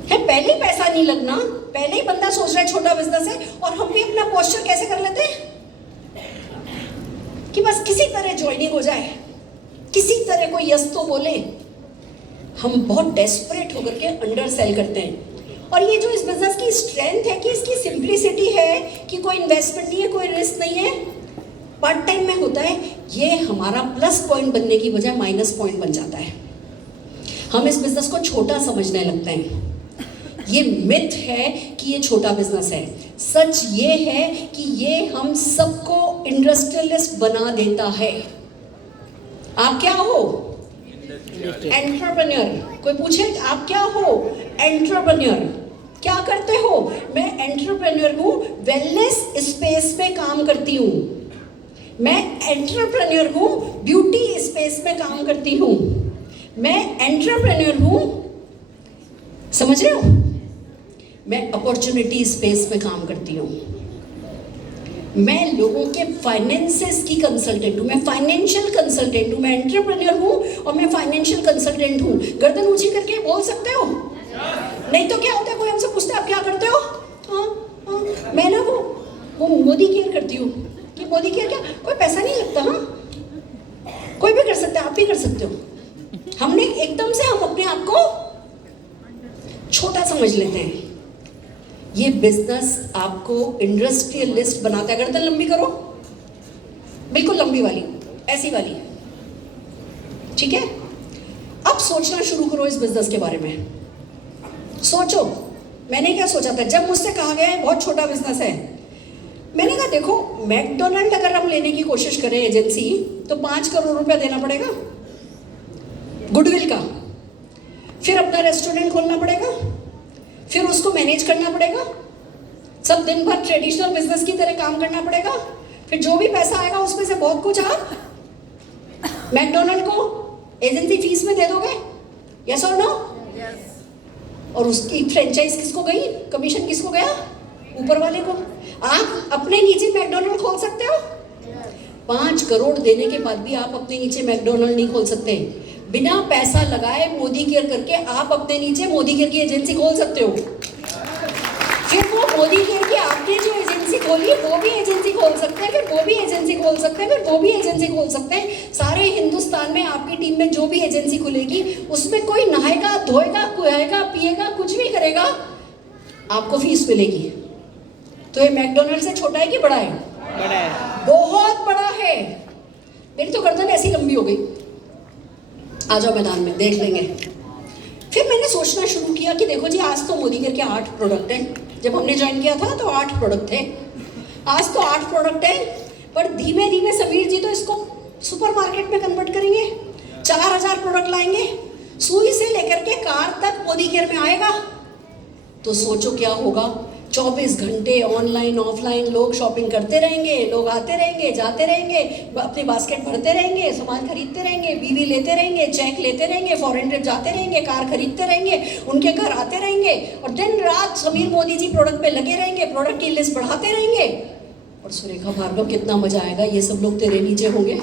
है, पहले ही पैसा नहीं लगना, पहले ही बंदा सोच रहा है छोटा बिजनेस है, और हम भी अपना पोस्चर कैसे कर लेते हैं कि बस किसी तरह ज्वाइनिंग हो जाए, किसी तरह कोई यस तो बोले। हम बहुत डेस्परेट होकर के अंडर सेल करते हैं। और ये जो इस बिजनेस की स्ट्रेंथ है कि इसकी सिंप्लिसिटी है कि कोई इन्वेस्टमेंट नहीं है, कोई रिस्क नहीं है, पार्ट टाइम में होता है, ये हमारा प्लस पॉइंट बनने की बजाय माइनस पॉइंट बन जाता है। हम इस बिजनेस को छोटा समझने लगते हैं। ये मिथ है कि ये छोटा बिजनेस है, सच ये है कि ये हम सबको इंडस्ट्रियलिस्ट बना देता है। आप क्या हो? एंटरप्रेन्योर। कोई पूछे आप क्या हो? एंटरप्रेन्योर। क्या करते हो? मैं एंटरप्रेन्योर हूँ, वेलनेस स्पेस में काम करती हूँ। मैं एंटरप्रेन्योर हूँ, ब्यूटी स्पेस में काम करती हूँ। मैं एंटरप्रेन्योर हूँ, समझ रहे हो? मैं अपॉर्चुनिटी स्पेस में काम करती हूँ। मैं लोगों के फाइनेंसेस की कंसल्टेंट हूँ, मैं फाइनेंशियल कंसल्टेंट हूँ, मैं एंटरप्रेन्योर हूँ और मैं फाइनेंशियल कंसल्टेंट हूँ। गर्दन ऊंची करके बोल सकते हो? नहीं तो क्या होता है, कोई हमसे पूछता है आप क्या करते हो? हाँ, मैं ना वो मोदी केयर करती हूँ। कि मोदी केयर क्या? कोई पैसा नहीं लगता। हाँ, कोई भी कर सकता है, आप भी कर सकते हो। हमने एकदम से हम अपने आप को छोटा समझ लेते हैं। ये बिजनेस आपको इंडस्ट्रियलिस्ट बनाता है। गर्दन लंबी करो, बिल्कुल लंबी वाली, ऐसी वाली, ठीक है? अब सोचना शुरू करो इस बिजनेस के बारे में। सोचो, मैंने क्या सोचा था जब मुझसे कहा गया है बहुत छोटा बिजनेस है। मैंने कहा देखो, मैकडोनल्ड अगर हम लेने की कोशिश करें एजेंसी, तो 5 करोड़ रुपया देना पड़ेगा गुडविल का, फिर अपना रेस्टोरेंट खोलना पड़ेगा, फिर उसको मैनेज करना पड़ेगा, सब दिन भर ट्रेडिशनल बिजनेस की तरह काम करना पड़ेगा, फिर जो भी पैसा आएगा उसमें से बहुत कुछ आप मैकडोनल्ड को एजेंसी फीस में दे दोगे, यस और नो? और उसकी फ्रेंचाइज किसको गई, कमीशन किसको गया? ऊपर वाले को। आप अपने नीचे मैकडोनल्ड खोल सकते हो? 5 करोड़ देने के बाद भी आप अपने नीचे मैकडोनल्ड नहीं खोल सकते। बिना पैसा लगाए मोदी केयर करके आप अपने नीचे मोदी केयर की एजेंसी खोल सकते हो। फिर वो मोदी केयर की आपने जो एजेंसी खोली वो भी एजेंसी खोल सकते हैं, फिर वो भी एजेंसी खोल सकते हैं, फिर वो भी एजेंसी खोल सकते हैं। सारे हिंदुस्तान में आपकी टीम में जो भी एजेंसी खुलेगी उसमें कोई नहाएगा, धोएगा, कुएगा, पिएगा, कुछ भी करेगा, आपको फीस मिलेगी। तो ये मैकडोनल्ड से छोटा है कि बड़ा है? बड़ा है, बहुत बड़ा है। मेरी तो गर्दन ऐसी लंबी हो गई। आ जाओ मैदान में, देख लेंगे। फिर मैंने सोचना शुरू किया कि देखो जी, आज तो मोदी केयर के 8 प्रोडक्ट हैं। जब हमने ज्वाइन किया था तो 8 प्रोडक्ट थे, आज तो 8 प्रोडक्ट हैं, पर धीमे धीमे समीर जी तो इसको सुपरमार्केट में कन्वर्ट करेंगे, 4000 प्रोडक्ट लाएंगे, सुई से लेकर के कार तक मोदी केयर में आएगा। तो सोचो क्या होगा, 24 घंटे ऑनलाइन ऑफलाइन लोग शॉपिंग करते रहेंगे, लोग आते रहेंगे, जाते रहेंगे, अपनी बास्केट भरते रहेंगे, सामान खरीदते रहेंगे, बीवी लेते रहेंगे, चेक लेते रहेंगे, फॉरेन ट्रिप जाते रहेंगे, कार खरीदते रहेंगे, उनके घर आते रहेंगे, और दिन रात समीर मोदी जी प्रोडक्ट पे लगे रहेंगे, प्रोडक्ट की लिस्ट बढ़ाते रहेंगे। और सुरेखा भार्गव, कितना मजा आएगा, ये सब लोग तेरे नीचे होंगे।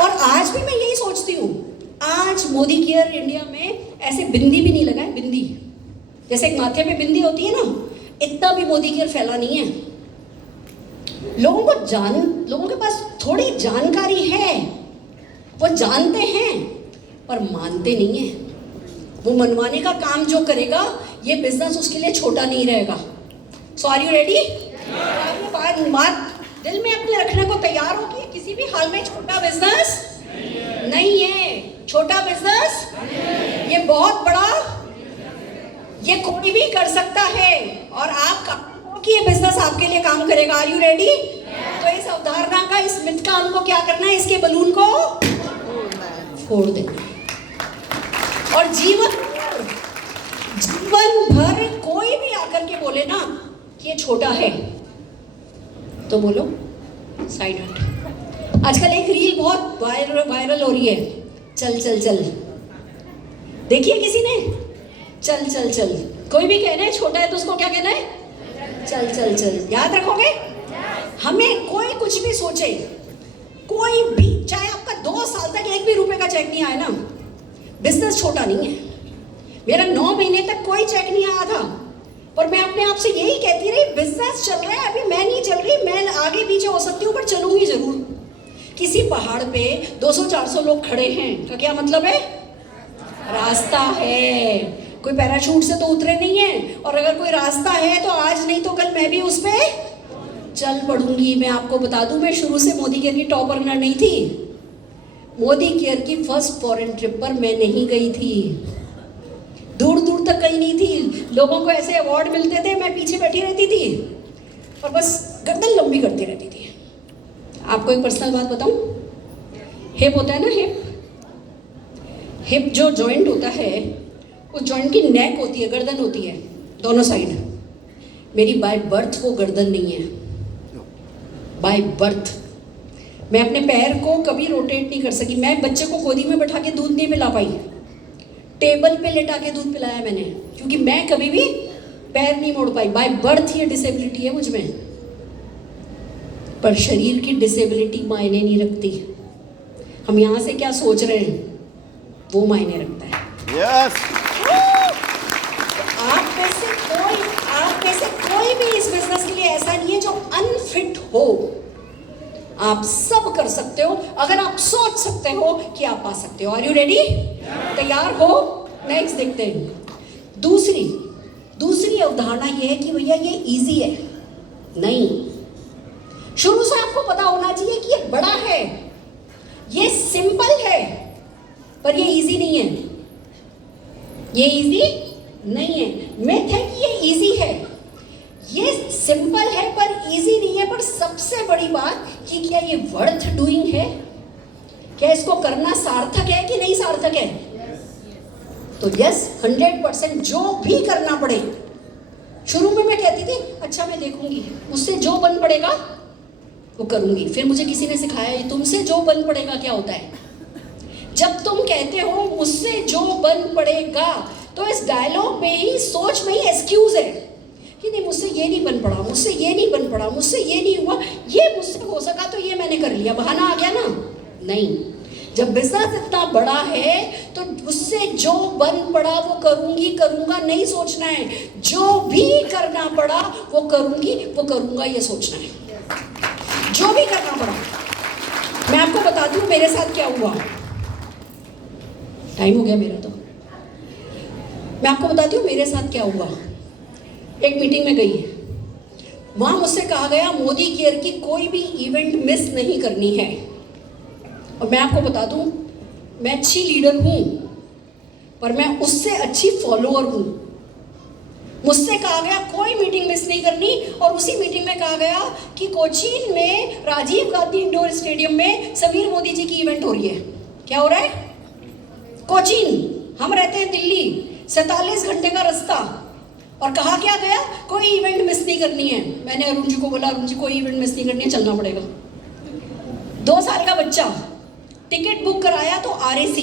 और आज भी मैं यही सोचती हूँ, आज मोदी केयर इंडिया में ऐसे बिंदी भी नहीं लगा है, बिंदी जैसे एक माथे पे बिंदी होती है ना, इतना भी मोदी केयर फैला नहीं है। लोगों के पास थोड़ी जानकारी है, वो जानते हैं पर मानते नहीं है। वो मनवाने का काम जो करेगा, ये बिजनेस उसके लिए छोटा नहीं रहेगा। सो आर यू रेडी? बात दिल में अपने रखने को तैयार हो कि किसी भी हाल में छोटा बिजनेस नहीं है। छोटा बिजनेस ये बहुत बड़ा, ये कोई भी कर सकता है, और आप कि ये बिजनेस आपके लिए काम करेगा। Are you ready? तो इस अवधारणा का, इस मिथ का हमको क्या करना है, इसके बलून को फोड़ देना, और जीवन भर कोई करके बोले ना कि ये छोटा है तो बोलो साइड हट। आजकल एक रील बहुत वायरल हो रही है, चल चल चल, देखिए किसी ने? चल चल चल। कोई भी कहना है छोटा है तो उसको क्या कहना है? चल चल चल। याद रखोगे? हमें कोई कुछ भी सोचे, कोई भी, चाहे आपका 2 साल तक 1 भी रुपए का चेक नहीं आया ना, बिजनेस छोटा नहीं है। मेरा 9 महीने तक कोई चेक नहीं आया था, पर मैं अपने आप से यही कहती रही बिजनेस चल रहा है, अभी मैं नहीं चल रही, मैं आगे पीछे हो सकती हूँ पर चलूंगी जरूर। किसी पहाड़ पे 200-400 लोग खड़े हैं का क्या मतलब है? रास्ता है, कोई पैराशूट से तो उतरे नहीं है। और अगर कोई रास्ता है तो आज नहीं तो कल मैं भी उस पे चल पड़ूंगी। मैं आपको बता दूं, मैं शुरू से मोदी केयर की टॉप अर्नर नहीं थी। मोदी केयर की फर्स्ट फॉरेन ट्रिप पर मैं नहीं गई थी, दूर दूर तक कहीं नहीं थी। लोगों को ऐसे अवार्ड मिलते थे, मैं पीछे बैठी रहती थी और बस गर्दन लंबी करती रहती थी। आपको एक पर्सनल बात बताऊं, हिप होता है ना, हिप जो जॉइंट होता है, उस जॉइंट की नेक होती है, गर्दन होती है दोनों साइड। मेरी बाय बर्थ वो गर्दन नहीं है, बाय बर्थ। मैं अपने पैर को कभी रोटेट नहीं कर सकी। मैं बच्चे को गोदी में बैठा के दूध नहीं पिला पाई, टेबल पे लेटा के दूध पिलाया मैंने, क्योंकि मैं कभी भी पैर नहीं मोड़ पाई। बाय बर्थ ये डिसेबिलिटी है मुझ में। पर शरीर की डिसेबिलिटी मायने नहीं रखती, हम यहाँ से क्या सोच रहे हैं वो मायने रखता है। Yes. आप में से कोई भी इस बिजनेस के लिए ऐसा नहीं है जो अनफिट हो। आप सब कर सकते हो अगर आप सोच सकते हो कि आप पा सकते हो। Are you ready? तैयार हो? नेक्स्ट देखते हैं। दूसरी अवधारणा यह है कि भैया ये इजी है। नहीं, शुरू से आपको पता होना चाहिए कि ये बड़ा है, ये सिंपल है, पर ये इजी नहीं है। ये इजी नहीं है। मिथ है कि ये इजी है, ये सिंपल है पर इजी नहीं है। पर सबसे बड़ी बात कि क्या ये वर्थ डूइंग है? क्या इसको करना सार्थक है कि नहीं सार्थक है? तो यस, 100% जो भी करना पड़े। शुरू में मैं कहती थी अच्छा मैं देखूंगी, उससे जो बन पड़ेगा वो करूंगी। फिर मुझे किसी ने सिखाया तुमसे जो बन पड़ेगा क्या होता है। जब तुम कहते हो मुझसे जो बन पड़ेगा, तो इस डायलॉग में ही, सोच में ही एक्सक्यूज है कि नहीं मुझसे ये नहीं बन पड़ा, मुझसे ये नहीं बन पड़ा, मुझसे ये नहीं हुआ, ये मुझसे हो सका तो ये मैंने कर लिया, बहाना आ गया ना। नहीं, जब बिजनेस इतना बड़ा है तो उससे जो बन पड़ा वो करूंगा नहीं सोचना है। जो भी करना पड़ा वो करूंगा ये सोचना है। जो भी करना पड़ा। मैं आपको बता दूं मेरे साथ क्या हुआ। टाइम हो गया मेरा तो। मैं आपको बताती हूँ मेरे साथ क्या हुआ। एक मीटिंग में गई, वहां मुझसे कहा गया मोदी केयर की कोई भी इवेंट मिस नहीं करनी है। और मैं आपको बता दूं मैं अच्छी लीडर हूं, पर मैं उससे अच्छी फॉलोअर हूं। मुझसे कहा गया कोई मीटिंग मिस नहीं करनी, और उसी मीटिंग में कहा गया कि कोचीन में राजीव गांधी इंडोर स्टेडियम में समीर मोदी जी की इवेंट हो रही है। क्या हो रहा है? कोचीन, हम रहते हैं दिल्ली, 47 घंटे का रास्ता। और कहा क्या गया कोई इवेंट मिस नहीं करनी है। मैंने अरुण जी को बोला अरुण जी कोई इवेंट मिस नहीं करनी है, चलना पड़ेगा। 2 साल का बच्चा, टिकट बुक कराया तो RAC,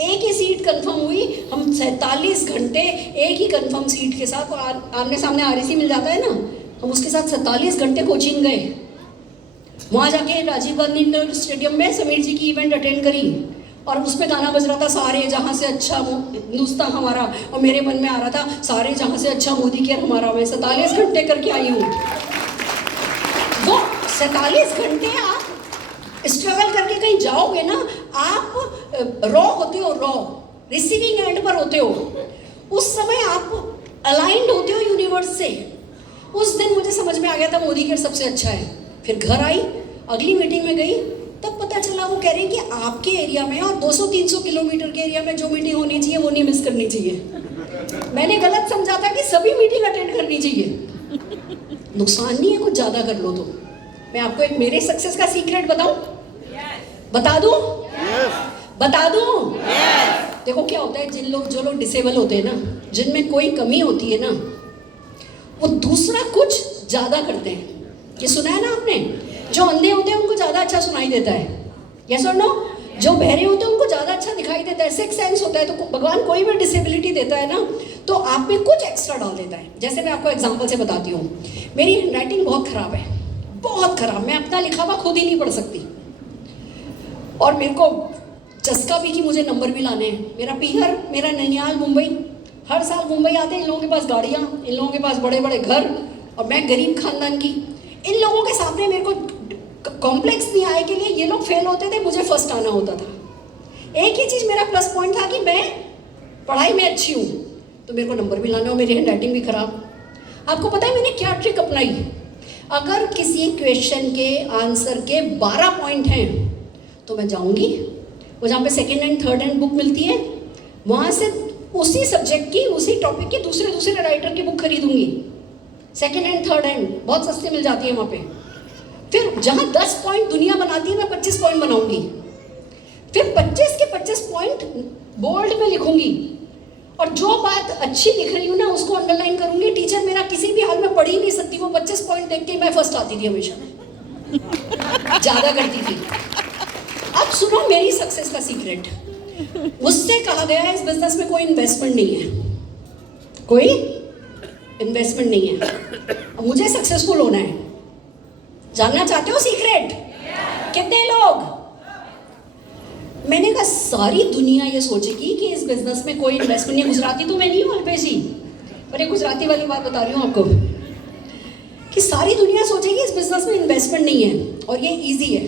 एक ही सीट कंफर्म हुई। हम 47 घंटे एक ही कंफर्म सीट के साथ, आमने सामने RAC मिल जाता है ना, हम उसके साथ 47 घंटे कोचिंग गए। वहाँ जाके राजीव गांधी इंडोर स्टेडियम में समीर जी की इवेंट अटेंड करी, और उसमें गाना बज रहा था सारे जहाँ से अच्छा हिंदुस्तान हमारा, और मेरे मन में आ रहा था सारे जहाँ से अच्छा मोदी केयर हमारा। मैं 47 घंटे करके आई हूँ। वो 47 घंटे आप स्ट्रगल करके कहीं जाओगे ना, आप रॉ होते हो, रॉ रिसीविंग एंड पर होते हो। उस समय आप अलाइंड होते हो यूनिवर्स से। उस दिन मुझे समझ में आ गया था मोदी केयर सबसे अच्छा है। फिर घर आई, अगली मीटिंग में गई, तब पता चला वो कह रहे हैं कि आपके एरिया में और 200-300 किलोमीटर के एरिया में जो मीटिंग होनी चाहिए वो नहीं मिस करनी चाहिए। मैंने गलत समझा था कि सभी मीटिंग अटेंड करनी चाहिए। नुकसान नहीं है कुछ ज़्यादा कर लो तो। मैं आपको एक मेरे सक्सेस का सीक्रेट बताऊं? बता दूं? बता दूं? देखो क्या होता है, जो लोग डिसेबल होते हैं ना, जिनमें कोई कमी होती है ना, वो दूसरा कुछ ज़्यादा करते हैं। ये सुना है ना आपने? जो अंधे होते हैं उनको ज़्यादा अच्छा सुनाई देता है, यस और नो? जो बहरे होते हैं उनको ज़्यादा अच्छा दिखाई देता है, सिक्स सेंस होता है। तो भगवान कोई भी डिसेबिलिटी देता है ना, तो आप में कुछ एक्स्ट्रा डाल देता है। जैसे मैं आपको एग्जांपल से बताती हूँ, मेरी हैंडराइटिंग बहुत ख़राब है, बहुत ख़राब। मैं अपना लिखा हुआ खुद ही नहीं पढ़ सकती, और मेरे को चस्का भी कि मुझे नंबर भी लाने हैं। मेरा पीहर, मेरा नैनियाल मुंबई, हर साल मुंबई आते हैं। इन लोगों के पास गाड़ियाँ, इन लोगों के पास बड़े बड़े घर, और मैं गरीब खानदान की। इन लोगों के सामने मेरे को कॉम्प्लेक्स नहीं आए के लिए ये लोग फेल होते थे, मुझे फर्स्ट आना होता था। एक ही चीज़ मेरा प्लस पॉइंट था कि मैं पढ़ाई में अच्छी हूँ, तो मेरे को नंबर भी लाने और मेरी हैंडराइटिंग भी खराब। आपको पता है मैंने क्या ट्रिक अपनाई? अगर किसी क्वेश्चन के आंसर के 12 पॉइंट हैं तो मैं जाऊँगी वो जहाँ पे second hand third hand book मिलती है, वहाँ से उसी सब्जेक्ट की, उसी टॉपिक की दूसरे राइटर की बुक खरीदूंगी। सेकेंड हैंड थर्ड हैंड बहुत सस्ती मिल जाती है वहाँ पे। फिर जहाँ 10 पॉइंट दुनिया बनाती है, मैं 25 पॉइंट बनाऊंगी। फिर 25 के 25 पॉइंट बोल्ड में लिखूंगी, और जो बात अच्छी लिख रही हूँ ना उसको अंडरलाइन करूंगी। टीचर मेरा किसी भी हाल में पढ़ ही नहीं सकती, वो 25 पॉइंट देख के मैं फर्स्ट आती थी हमेशा, ज़्यादा करती थी। अब सुनो मेरी सक्सेस का सीक्रेट। मुझसे कहा गया है इस बिजनेस में कोई इन्वेस्टमेंट नहीं है, कोई इन्वेस्टमेंट नहीं है। अब मुझे सक्सेसफुल होना है। जानना चाहते हो सीक्रेट? कितने लोग? मैंने कहा सारी दुनिया ये सोचेगी कि इस बिजनेस में कोई इन्वेस्टमेंट नहीं है। गुजराती तो मैं नहीं हूँ अल्पेश जी, पर एक गुजराती वाली बात बता रही हूँ आपको कि सारी दुनिया सोचेगी इस बिजनेस में इन्वेस्टमेंट नहीं है और ये इजी है।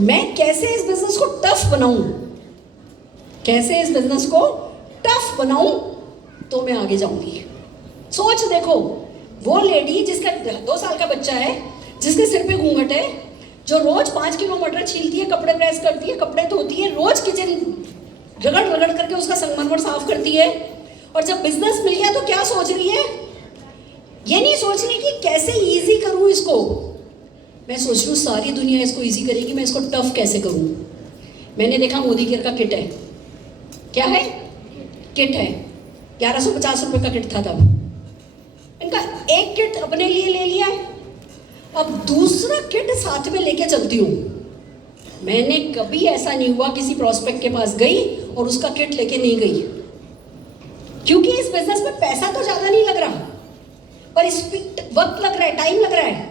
मैं कैसे इस बिजनेस को टफ बनाऊं, कैसे इस बिजनेस को टफ बनाऊं तो मैं आगे जाऊंगी। सोच देखो, वो लेडी जिसका 2 साल का बच्चा है, जिसके सिर पे घूंघट है, जो रोज 5 किलो मटर छीलती है, कपड़े प्रेस करती है, कपड़े धोती है, रोज किचन रगड़ रगड़ करके उसका संगमरमर साफ करती है, और जब बिजनेस मिल गया तो क्या सोच रही है? ये नहीं सोच रही कि कैसे इजी करूं इसको। मैं सोच रही हूँ सारी दुनिया इसको इजी करेगी, मैं इसको टफ कैसे करूं। मैंने देखा मोदी केयर का किट है, क्या है? किट है, 1150 रुपये का किट था तब। इनका एक किट अपने लिए ले लिया है, अब दूसरा किट साथ में लेके चलती हूँ। मैंने कभी ऐसा नहीं हुआ किसी प्रोस्पेक्ट के पास गई और उसका किट लेके नहीं गई, क्योंकि इस बिजनेस में पैसा तो ज्यादा नहीं लग रहा, पर इस वक्त लग रहा है, टाइम लग रहा है,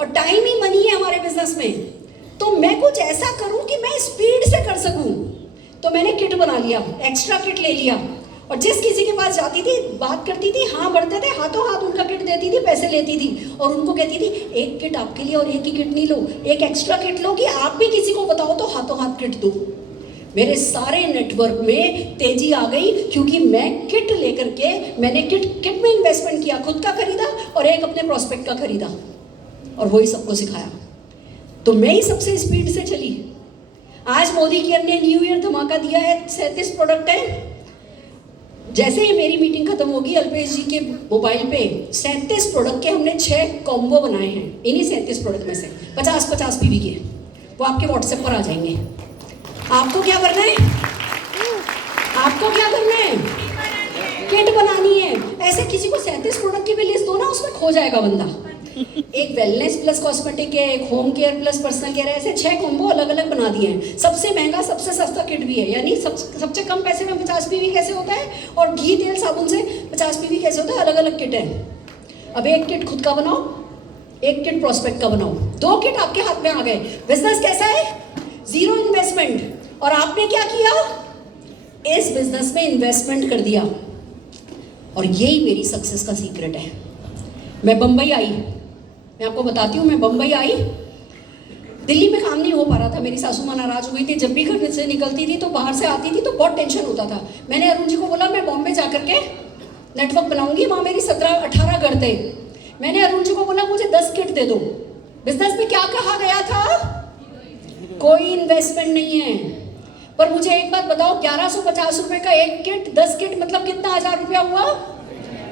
और टाइम ही मनी है हमारे बिजनेस में। तो मैं कुछ ऐसा करूं कि मैं स्पीड से कर सकूं। तो मैंने किट बना लिया, एक्स्ट्रा किट ले लिया, और जिस किसी के पास जाती थी, बात करती थी, हाँ बढ़ते थे, हाथों हाथ उनका किट देती थी, पैसे लेती थी, और उनको कहती थी एक किट आपके लिए और एक ही किट नहीं लो, एक एक्स्ट्रा किट लो कि आप भी किसी को बताओ तो हाथों हाथ किट दो। मेरे सारे नेटवर्क में तेजी आ गई, क्योंकि मैं किट लेकर के, मैंने किट में इन्वेस्टमेंट किया, खुद का खरीदा और एक अपने प्रोस्पेक्ट का खरीदा, और वही सबको सिखाया। तो मैं ही सबसे स्पीड से चली। आज मोदी केयर ने न्यू ईयर धमाका दिया है, 37 प्रोडक्ट है। जैसे ही मेरी मीटिंग खत्म होगी, अल्पेश जी के मोबाइल पे 37 प्रोडक्ट के हमने 6 कॉम्बो बनाए हैं। इन्हीं 37 प्रोडक्ट में से 50-50 पीवी के, वो आपके व्हाट्सएप पर आ जाएंगे। आपको क्या करना है? आपको क्या करना है? किट बनानी है। ऐसे किसी को 37 प्रोडक्ट की भी लिस्ट दो ना, उसमें खो जाएगा बंदा। एक वेलनेस प्लस कॉस्मेटिक है, एक home care plus personal care है, ऐसे 6 कॉम्बो अलग अलग बना दिए हैं। सबसे महंगा सबसे सस्ता किट भी है, यानी सबसे कम पैसे में 50 पीवी कैसे होता है, और घी तेल साबुन से 50 पीवी कैसे होता है, अलग अलग किट है। अब एक किट खुद का बनाओ, एक किट प्रोस्पेक्ट का बनाओ, 2 किट आपके हाथ में आ गए। बिजनेस कैसा है? 0 इन्वेस्टमेंट। और आपने क्या किया? इस बिजनेस में इन्वेस्टमेंट कर दिया, और यही मेरी सक्सेस का सीक्रेट है। मैं बम्बई आई, मैं आपको बताती हूँ, मैं बम्बई आई, दिल्ली में काम नहीं हो पा रहा था, मेरी सासू माँ नाराज हो गई थी। जब भी घर से निकलती थी तो बाहर से आती थी तो बहुत टेंशन होता था। मैंने अरुण जी को बोला मैं बॉम्बे जा करके नेटवर्क बनाऊंगी, वहाँ मेरी 17-18 घर थे। मैंने अरुण जी को बोला मुझे 10 किट दे दो। बिजनेस में क्या कहा गया था? कोई इन्वेस्टमेंट नहीं है। पर मुझे एक बात बताओ, 1150 रुपये का एक किट, 10 किट मतलब कितना 1000 रुपया हुआ?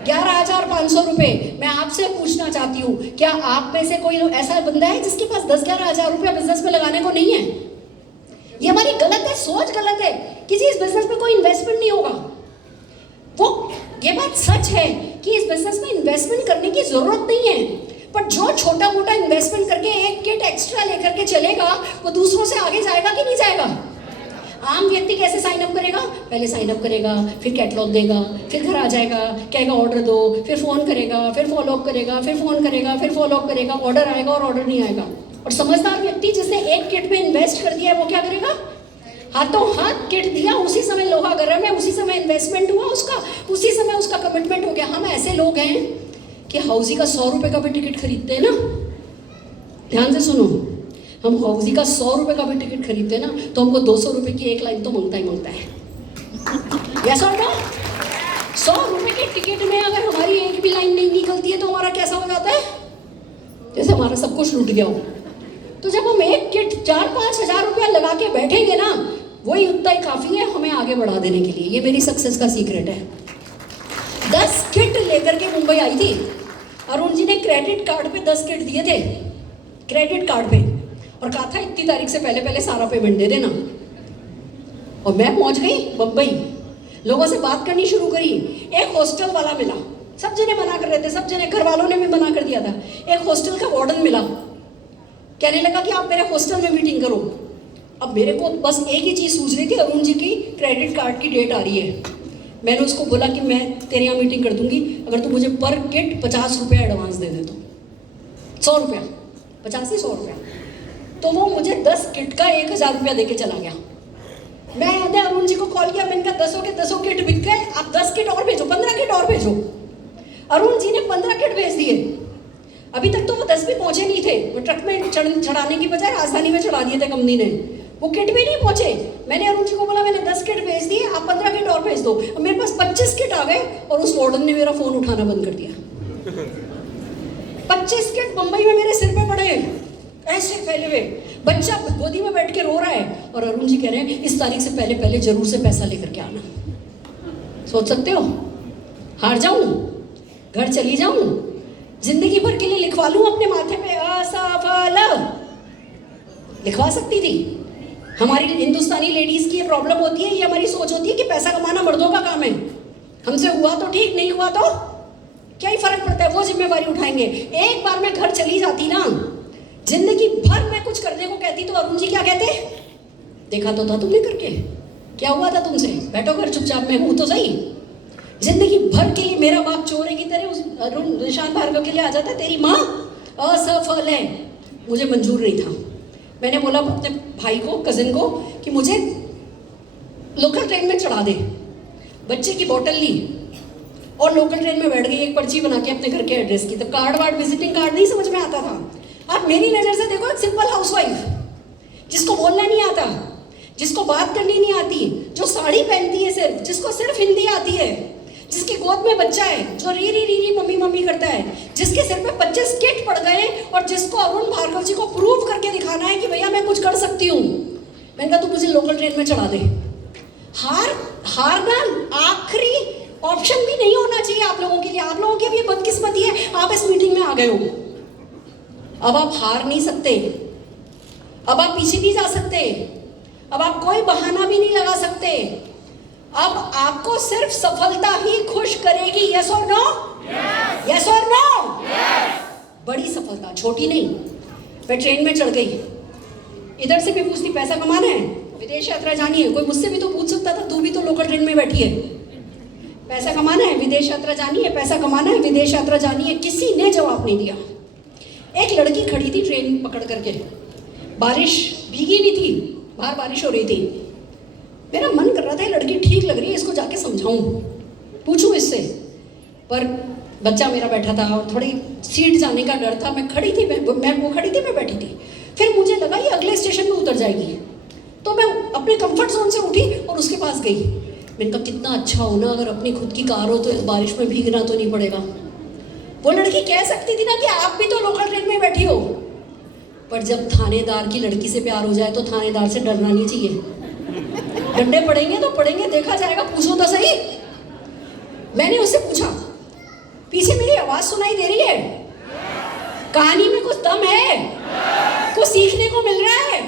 11,500 रुपये। मैं आपसे पूछना चाहती हूँ, क्या आप में से कोई ऐसा बंदा है जिसके पास 10-11 हज़ार रुपया बिजनेस में लगाने को नहीं है? ये हमारी गलत है, सोच गलत है कि जी इस बिजनेस में कोई इन्वेस्टमेंट नहीं होगा। वो ये बात सच है कि इस बिजनेस में इन्वेस्टमेंट करने की जरूरत नहीं है, पर जो छोटा मोटा इन्वेस्टमेंट करके एक किट एक्स्ट्रा लेकर के चलेगा वो दूसरों से आगे जाएगा कि नहीं जाएगा? आम व्यक्ति कैसे साइन अप करेगा? पहले साइन अप करेगा, फिर कैटलॉग देगा, फिर घर आ जाएगा, कहेगा ऑर्डर दो, फिर फोन करेगा, फिर फॉलो अप करेगा, फिर फोन करेगा, फिर फॉलो अप करेगा, ऑर्डर आएगा और ऑर्डर नहीं आएगा। और समझदार व्यक्ति जिसने एक किट में इन्वेस्ट कर दिया है वो क्या करेगा? हाथों हाथ किट दिया, उसी समय लोहा गर्म है, उसी समय इन्वेस्टमेंट हुआ उसका, उसी समय उसका कमिटमेंट हो गया। हम ऐसे लोग हैं कि हाउसी का 100 रुपए का भी टिकट खरीदते हैं ना, ध्यान से सुनो, हम हाउसी का 100 रुपए का भी टिकट खरीदते हैं ना तो हमको 200 रुपए की एक लाइन तो मांगता ही मांगता है। यस और नो? 100 रुपए के टिकट में अगर हमारी एक भी लाइन नहीं निकलती है तो हमारा कैसा हो जाता है? जैसे हमारा सब कुछ लूट गया हो। तो जब हम एक किट 4-5 हजार रुपया लगा के बैठेंगे ना, वही उतना ही काफी है हमें आगे बढ़ा देने के लिए। ये मेरी सक्सेस का सीक्रेट है। 10 किट लेकर के मुंबई आई थी, अरुण जी ने क्रेडिट कार्ड पे 10 किट दिए थे, क्रेडिट कार्ड पे, और कहा था इतनी तारीख से पहले पहले सारा पेमेंट दे देना। और मैं पहुंच गई मुंबई, लोगों से बात करनी शुरू करी। एक हॉस्टल वाला मिला, सब जने मना कर रहे थे, सब जने, घर वालों ने भी मना कर दिया था। एक हॉस्टल का वार्डन मिला, कहने लगा कि आप मेरे हॉस्टल में मीटिंग करो। अब मेरे को बस एक ही चीज़ सूझ रही थी, अरुण जी की क्रेडिट कार्ड की डेट आ रही है। मैंने उसको बोला कि मैं तेरे यहाँ मीटिंग कर दूंगी अगर तू मुझे पर किट 50 रुपया एडवांस दे दे तो। 100 रुपया, 50 ही 100 रुपया। तो वो मुझे 10 किट का 1000 रुपया दे के चला गया। मैं याद है अरुण जी को कॉल किया, मैंने कहा 10 किट बिक गए, आप 10 किट और भेजो, 15 किट और भेजो। अरुण जी ने 15 किट भेज दिए। अभी तक तो वो 10 भी पहुंचे नहीं थे, वो ट्रक में चढ़ाने की बजाय राजधानी में चढ़ा दिए थे कंपनी ने, वो किट भी नहीं पहुंचे। मैंने अरुण जी को बोला मैंने 10 किट भेज दिए, आप 15 किट और भेज दो। अब मेरे पास 25 किट आ गए और उस वार्डन ने मेरा फोन उठाना बंद कर दिया। 25 किट मुंबई में मेरे सिर पे पड़े, ऐसे फैले हुए, बच्चा गोदी में बैठ के रो रहा है और अरुण जी कह रहे हैं इस तारीख से पहले पहले जरूर से पैसा लेकर के आना। सोच सकते हो, हार जाऊं, घर चली जाऊं, जिंदगी भर के लिए लिखवा लूं अपने माथे पे असफल, लिखवा सकती थी। हमारी हिंदुस्तानी लेडीज की ये प्रॉब्लम होती है, ये हमारी सोच होती है कि पैसा कमाना मर्दों का काम है, हमसे हुआ तो ठीक, नहीं हुआ तो क्या ही फर्क पड़ता है, वो जिम्मेवारी उठाएंगे। एक बार मैं घर चली जाती ना, जिंदगी भर मैं कुछ करने को कहती तो अरुण जी क्या कहते? देखा तो था तुमने करके, क्या हुआ था तुमसे, बैठो घर चुपचाप, मैं हूं तो सही। जिंदगी भर के लिए मेरा बाप चोर है की तरह उस अरुण निशांत भार्गव के लिए आ जाता, तेरी माँ असफल है। मुझे मंजूर नहीं था। मैंने बोला अपने भाई को, कजिन को, कि मुझे लोकल ट्रेन में चढ़ा दे। बच्चे की बोतल ली और लोकल ट्रेन में बैठ गई, एक पर्ची बना के अपने घर के एड्रेस की। तो कार्ड वार्ड, विजिटिंग कार्ड नहीं समझ में आता था। आप मेरी नज़र से देखो, एक सिंपल हाउसवाइफ जिसको बोलना नहीं आता, जिसको बात करनी नहीं आती, जो साड़ी पहनती है सिर्फ, जिसको सिर्फ हिंदी आती है, जिसकी गोद में बच्चा है, जो री री री री मम्मी मम्मी करता है, जिसके सिर पे 25 किट पड़ गए और जिसको अरुण भार्गव जी को प्रूव करके दिखाना है कि भैया मैं कुछ कर सकती हूँ। मैंने कहा तू मुझे लोकल ट्रेन में चढ़ा दे। हारना आखिरी ऑप्शन भी नहीं होना चाहिए आप लोगों के लिए। आप लोगों की भी बदकिस्मती है, आप इस मीटिंग में आ गए हो। अब आप हार नहीं सकते, अब आप पीछे नहीं जा सकते, अब आप कोई बहाना भी नहीं लगा सकते। अब आपको सिर्फ सफलता ही खुश करेगी। यस और नो? यस और नो? बड़ी सफलता, छोटी नहीं। मैं ट्रेन में चढ़ गई, इधर से भी पूछती पैसा कमाना है, विदेश यात्रा जानी है। कोई मुझसे भी तो पूछ सकता था, तू भी तो लोकल ट्रेन में बैठी है, पैसा कमाना है, विदेश यात्रा जानी है, पैसा कमाना है, विदेश यात्रा जानी है। किसी ने जवाब नहीं दिया। एक लड़की खड़ी थी ट्रेन पकड़ करके, बारिश भीगी भी थी, बाहर बारिश हो रही थी। मेरा मन कर रहा था लड़की ठीक लग रही है, इसको जाके समझाऊं, पूछूं इससे, पर बच्चा मेरा बैठा था और थोड़ी सीट जाने का डर था। मैं खड़ी थी, वो खड़ी थी, मैं बैठी थी। फिर मुझे लगा ये अगले स्टेशन में उतर जाएगी, तो मैं अपने कंफर्ट जोन से उठी और उसके पास गई। मैंने कहा कितना अच्छा हो ना अगर अपनी खुद की कार हो तो इस बारिश में भीगना तो नहीं पड़ेगा। वो लड़की कह सकती थी ना कि आप भी तो लोकल ट्रेन में बैठी हो, पर जब थानेदार की लड़की से प्यार हो जाए तो थानेदार से डरना नहीं चाहिए। डंडे पड़ेंगे तो पड़ेंगे, देखा जाएगा, पूछो तो सही। मैंने उससे पूछा, पीछे मेरी आवाज सुनाई दे रही है? कहानी में कुछ दम है? कुछ सीखने को मिल रहा है?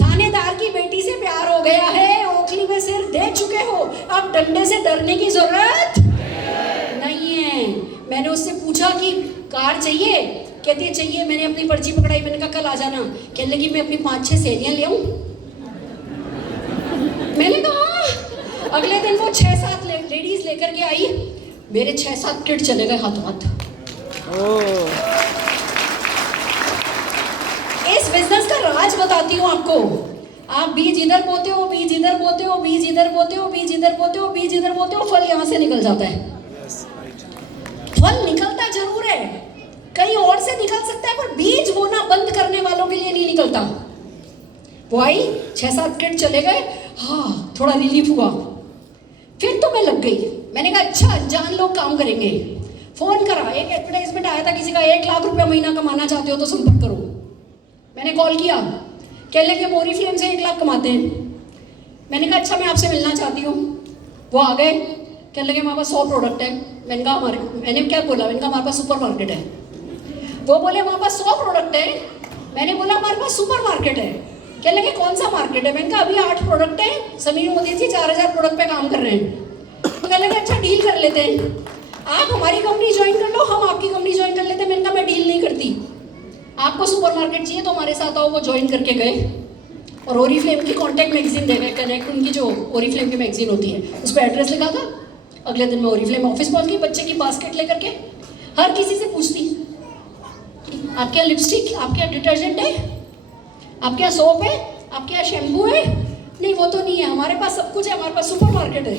थानेदार की बेटी से प्यार हो गया है, ओखली में सिर दे चुके हो, अब डंडे से डरने की जरूरत नहीं है। मैंने उससे पूछा कि कार चाहिए, कहती है चाहिए। मैंने अपनी पर्ची पकड़ाई, मैंने कहा कल आ जाना। कहने लगी मैं अपनी 5-6 सहेलियां ले आऊं। मैंने कहा हाँ। अगले दिन वो 6-7 लेडीज लेकर के आई, मेरे 6-7 किड चले गए हाथों हाथ। इस बिजनेस का राज बताती हूँ आपको। आप बीज इधर बोते हो, बीज इधर बोते हो, बीज इधर बोते हो, बीज इधर बोते हो, बीज इधर बोते हो, फल यहाँ से निकल जाता है। फल निकलता जरूर है, कहीं और से निकल सकता है, पर बीज बोना बंद करने वालों के लिए नहीं निकलता। वो आई, 6-7 किड चले गए, हाँ थोड़ा रिलीफ हुआ। फिर तो मैं लग गई, मैंने कहा अच्छा अनजान लोग काम करेंगे। फोन करा, एक एडवर्टाइजमेंट आया था किसी का, 1 लाख रुपया महीना कमाना चाहते हो तो संपर्क करो। मैंने कॉल किया, कहने लगे मोरी फ्लेम से 1 लाख कमाते हैं। मैंने कहा अच्छा मैं आपसे मिलना चाहती हूँ। वो आ गए, कहने लगे हमारे पास 100 प्रोडक्ट है। मैंने कहा मैंने क्या बोला, मैंने कहा हमारे पास सुपर मार्केट है। वो बोले हमारे पास 100 प्रोडक्ट है। मैंने बोला हमारे पास सुपर मार्केट है। कहने लगे कौन सा मार्केट है। मैंने कहा अभी 8 प्रोडक्ट है, समीर मोदी जी 4000 प्रोडक्ट पे काम कर रहे हैं। तो कहने लगे अच्छा डील कर लेते हैं, आप हमारी कंपनी ज्वाइन कर लो, हम आपकी कंपनी ज्वाइन कर लेते हैं। मैंने कहा मैं डील नहीं करती, आपको सुपर मार्केट चाहिए तो हमारे साथ आओ। वो ज्वाइन करके गए और ओरीफ्लेम की कॉन्टैक्ट मैगजीन दे गए, कनेक्ट उनकी जो ओरीफ्लेम की मैगजीन होती है उस पर एड्रेस लिखा था। अगले दिन मैं ओरीफ्लेम ऑफिस पहुंच गई, बच्चे की बास्केट लेकर के। हर किसी से पूछती आपके यहाँ लिपस्टिक, आपके यहाँ डिटर्जेंट है, आपके यहाँ सोप है, आपके यहाँ शैम्पू है? नहीं वो तो नहीं है, हमारे पास सब कुछ है, हमारे पास सुपर मार्केट है।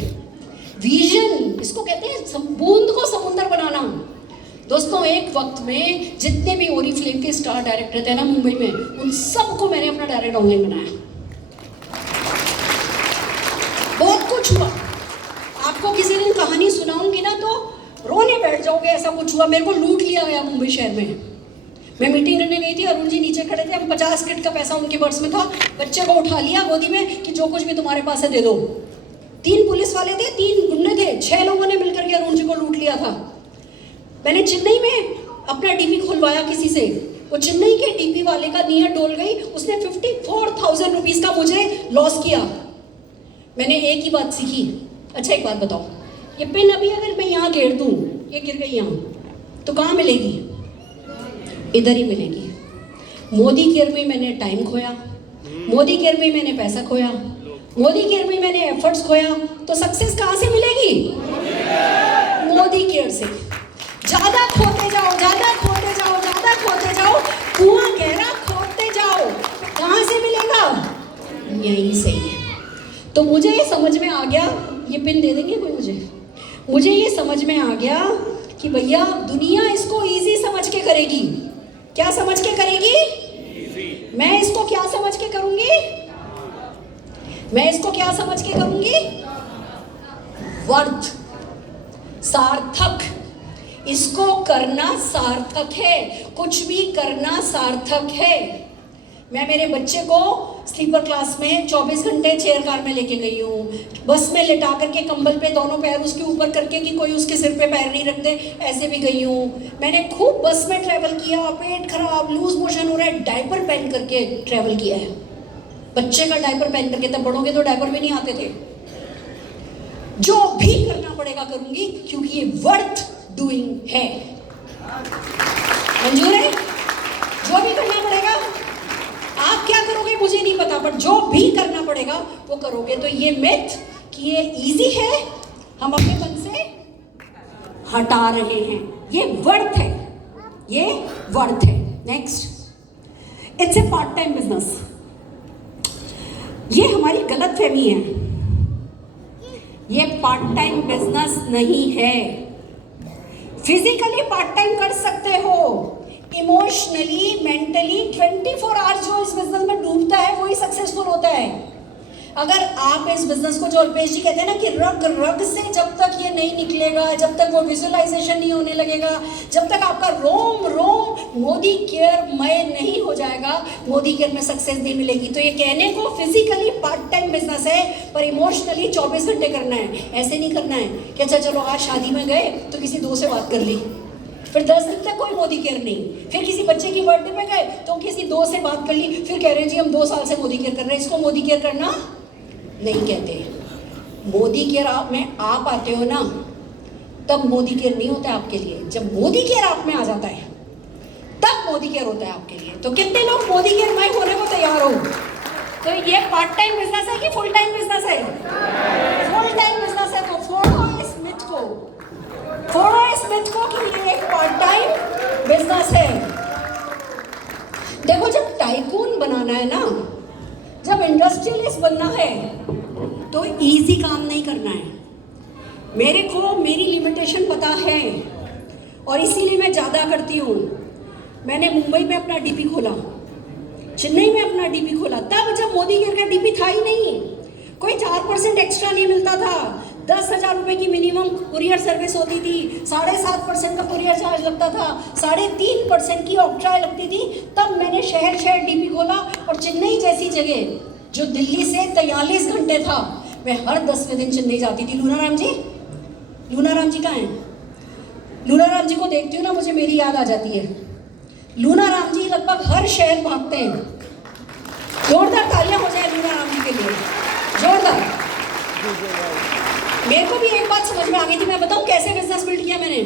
विजन, इसको कहते हैं बूंद को समुंदर बनाना। दोस्तों एक वक्त में जितने भी ओरीफ्लेम के स्टार डायरेक्टर थे ना मुंबई में, उन सबको मैंने अपना डायरेक्ट ऑनलाइन बनाया। बहुत कुछ हुआ, आपको किसी दिन कहानी सुनाऊंगी ना तो रोने बैठ जाओगे, ऐसा कुछ हुआ। मेरे को लूट लिया गया मुंबई शहर में। मैं मीटिंग करने गई थी, अरुण जी नीचे खड़े थे, हम 50 किट का पैसा उनके पर्स में था। बच्चे को उठा लिया गोदी में कि जो कुछ भी तुम्हारे पास है दे दो। 3 पुलिस वाले थे, 3 गुंडे थे, 6 लोगों ने मिलकर के अरुण जी को लूट लिया था। मैंने चेन्नई में अपना डीपी खुलवाया किसी से, वो चेन्नई के डीपी वाले का नीयत डोल गई, उसने 54,000 रुपीज का मुझे लॉस किया। मैंने एक ही बात सीखी, अच्छा एक बात बताओ, ये पिन अभी अगर मैं यहाँ घेर दूँ, ये गिर गई यहाँ, तो कहाँ मिलेगी? इधर ही मिलेगी। मोदी केयर में मैंने टाइम खोया, मोदी केयर में मैंने पैसा खोया, मोदी केयर में मैंने एफर्ट्स खोया, तो सक्सेस कहाँ से मिलेगी? मोदी केयर से। ज्यादा खोते जाओ, ज्यादा खोते जाओ, ज्यादा खोते जाओ, कुआं गहरा खोदते जाओ, कहाँ से मिलेगा? यहीं से ही। तो मुझे ये समझ में आ गया, ये पिन दे देंगे कोई मुझे ये समझ में आ गया कि भैया दुनिया इसको इजी समझ के करेगी। क्या समझ के करेगी? मैं इसको क्या समझ के करूंगी? मैं इसको क्या समझ के करूंगी? वर्थ, सार्थक। इसको करना सार्थक है, कुछ भी करना सार्थक है। मैं मेरे बच्चे को स्लीपर क्लास में 24 घंटे चेयर कार में लेके गई हूँ, बस में लिटा करके कंबल पे दोनों पैर उसके ऊपर करके कि कोई उसके सिर पे पैर नहीं रखते, ऐसे भी गई हूँ। मैंने खूब बस में ट्रैवल किया, पेट खराब, लूज मोशन हो रहा है, डायपर पहन करके ट्रैवल किया है। बच्चे का डायपर पहन करके, तब बड़ों के तो डायपर भी नहीं आते थे। जो भी करना पड़ेगा करूंगी, क्योंकि ये वर्थ डूइंग है। मंजूर है? जो भी करना पड़ेगा। आप क्या करोगे मुझे नहीं पता, पर जो भी करना पड़ेगा वो करोगे। तो ये मिथ कि ये इजी है, हम अपने मन से हटा रहे हैं। ये वर्थ है, ये वर्थ है। Next, it's a part time business. ये हमारी गलत फहमी है, ये पार्ट टाइम बिजनेस नहीं है। फिजिकली पार्ट टाइम कर सकते हो, इमोशनली, मेंटली 24 आवर्स जो इस बिजनेस में डूबता है वही सक्सेसफुल होता है। अगर आप इस बिजनेस को, जो अल्पेश जी कहते हैं ना कि रग रग से जब तक ये नहीं निकलेगा, जब तक वो विजुअलाइजेशन नहीं होने लगेगा, जब तक आपका रोम रोम मोदी केयर मय नहीं हो जाएगा, मोदी केयर में सक्सेस नहीं मिलेगी। तो ये कहने को फिजिकली पार्ट टाइम बिजनेस है, पर इमोशनली 24 घंटे करना है। ऐसे नहीं करना है कि अच्छा चलो आज शादी में गए तो किसी दोस्त से बात कर ली, फिर 10 दिन तक कोई मोदी केयर नहीं, फिर किसी बच्चे की बर्थडे पे गए तो किसी दोस्त से बात कर ली, फिर कह रहे हैं जी हम 2 साल से मोदी केयर कर रहे हैं। इसको मोदी केयर करना नहीं कहते। मोदी केयर में आप आते हो ना, तब मोदी केयर नहीं होता है आपके लिए। जब मोदी केयर आप में आ जाता है तब मोदी केयर होता है आपके लिए। तो कितने लोग मोदी केयर में होने को तैयार हो? तो ये पार्ट टाइम बिजनेस है कि फुल टाइम बिजनेस है? फुल टाइम बिजनेस है। तो फोड़ो इस मिथ को, फोड़ो इस मिथ को कि ये एक पार्ट टाइम बिजनेस है। देखो, जब टाइकून बनाना है ना, जब इंडस्ट्रियलिस्ट बनना है तो इजी काम नहीं करना है। मेरे को मेरी लिमिटेशन पता है और इसीलिए मैं ज़्यादा करती हूँ। मैंने मुंबई में अपना डीपी खोला, चेन्नई में अपना डीपी खोला, तब जब मोदी केयर का डीपी था ही नहीं, कोई 4% एक्स्ट्रा नहीं मिलता था, 10,000 रुपये की मिनिमम कुरियर सर्विस होती थी, 7.5% का कुरियर चार्ज लगता था, 3.5% की ऑक्ट्रा लगती थी। तब मैंने शहर शहर डीपी खोला और चेन्नई जैसी जगह जो दिल्ली से 43 घंटे था, मैं हर 10वें दिन चेन्नई जाती थी। लूनाराम जी, लूनाराम जी कहाँ हैं? लूनाराम जी को देखती हूँ ना, मुझे मेरी याद आ जाती है। लूनाराम जी लगभग हर शहर भागते हैं। जोरदार तालियां हो जाए लूनाराम जी के लिए, जोरदार। मेरे को भी एक बात समझ में आ गई थी, मैं बताऊं कैसे बिजनेस बिल्ड किया मैंने।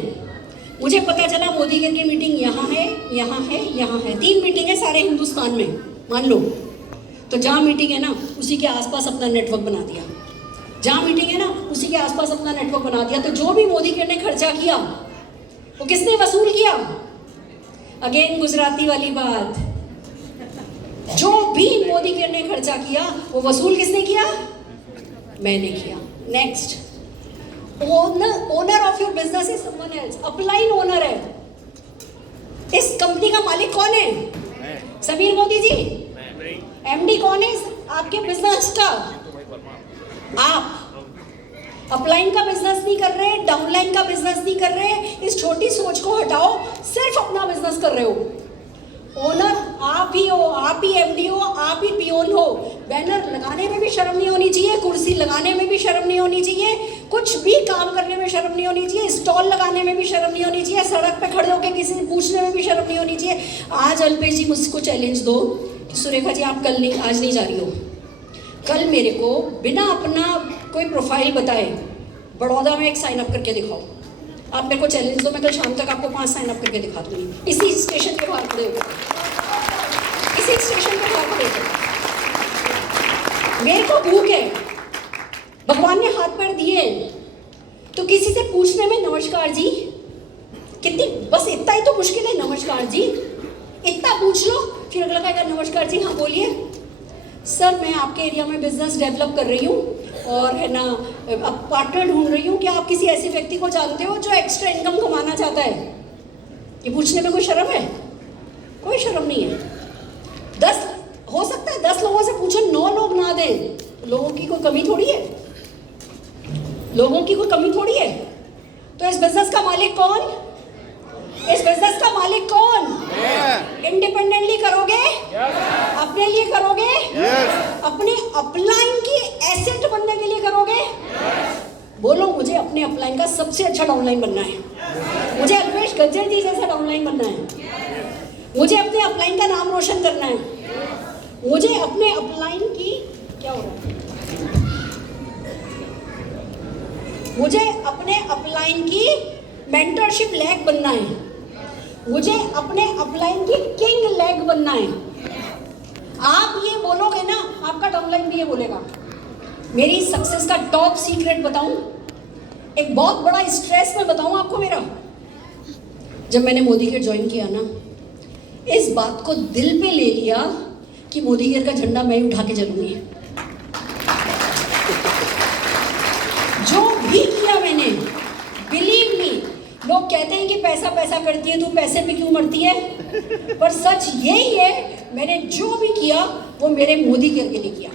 मुझे पता चला मोदी केयर की मीटिंग यहाँ है, यहाँ है, यहाँ है, 3 मीटिंग है सारे हिंदुस्तान में, मान लो। तो जहाँ मीटिंग है ना उसी के आसपास अपना नेटवर्क बना दिया, जहाँ मीटिंग है ना उसी के आसपास अपना नेटवर्क बना दिया। तो जो भी मोदी केयर ने खर्चा किया वो किसने वसूल किया? अगेन गुजराती वाली बात, जो भी मोदी केयर ने खर्चा किया वो वसूल किसने किया? मैंने किया। Next, owner of your business is someone else. Upline owner है। इस कंपनी का मालिक कौन है? समीर मोदी जी। एमडी कौन है आपके बिजनेस का? आप। अपलाइन का बिजनेस नहीं कर रहे, डाउनलाइन का बिजनेस नहीं कर रहे, इस छोटी सोच को हटाओ, सिर्फ अपना बिजनेस कर रहे हो। ओनर आप ही हो, आप ही एमडी हो, आप ही पियोन हो। बैनर लगाने में भी शर्म नहीं होनी चाहिए, कुर्सी लगाने में भी शर्म नहीं होनी चाहिए, कुछ भी काम करने में शर्म नहीं होनी चाहिए, स्टॉल लगाने में भी शर्म नहीं होनी चाहिए, सड़क पे खड़े होकर किसी से पूछने में भी शर्म नहीं होनी चाहिए। आज अल्पेश जी मुझको चैलेंज दो कि सुरेखा जी आप कल नहीं, आज नहीं जा रही हो, कल मेरे को बिना अपना कोई प्रोफाइल बताए बड़ौदा में एक साइन अप करके दिखाओ। आप मेरे को चैलेंज दो, मैं कल शाम तक आपको 5 साइन अप करके दिखा दूंगी। इसी स्टेशन के बाहर खड़े हो, इसी स्टेशन के बाहर खड़े हो। मेरे को भूख है, भगवान ने हाथ पैर दिए, तो किसी से पूछने में नमस्कार जी कितनी, बस इतना ही तो मुश्किल है। नमस्कार जी इतना पूछ लो, फिर अगला कहेगा नमस्कार जी हाँ बोलिए। सर मैं आपके एरिया में बिजनेस डेवलप कर रही हूँ और है ना अब पार्टनर ढूंढ रही हूँ, क्या आप किसी ऐसे व्यक्ति को जानते हो जो एक्स्ट्रा इनकम कमाना चाहता है? ये पूछने में कोई शर्म है? कोई शर्म नहीं है। 10 हो सकता है 10 लोगों से पूछो, 9 लोग ना दें, लोगों की कोई कमी थोड़ी है, लोगों की कोई कमी थोड़ी है। तो इस बिजनेस का मालिक कौन? इस बिजनेस का मालिक कौन? इंडिपेंडेंटली करोगे? अपने लिए करोगे? अपने अपलाइन की एसेट बनने के लिए करोगे? बोलो मुझे अपने अपलाइन का सबसे अच्छा डाउनलाइन बनना है, मुझे अल्पेश गज्जर जी जैसा डाउनलाइन बनना है, मुझे अपने अपलाइन का नाम रोशन करना है, मुझे अपने अपलाइन की क्या हो रहा है, मुझे अपने अपलाइन की मेंटरशिप लैग बनना है, मुझे अपने अपलाइन की किंग लैग बनना है। आप ये बोलोगे ना, आपका डाउनलाइन भी ये बोलेगा। मेरी सक्सेस का टॉप सीक्रेट बताऊं, एक बहुत बड़ा स्ट्रेस में बताऊं आपको मेरा। जब मैंने मोदी केयर ज्वाइन किया ना, इस बात को दिल पे ले लिया कि मोदी केयर का झंडा मैं ही उठा के चलूंगी। जो भी किया मैंने, बिलीव मी, लोग कहते हैं कि पैसा पैसा करती है, तू पैसे पे क्यों मरती है, पर सच यही है, मैंने जो भी किया वो मेरे मोदी केयर के लिए किया।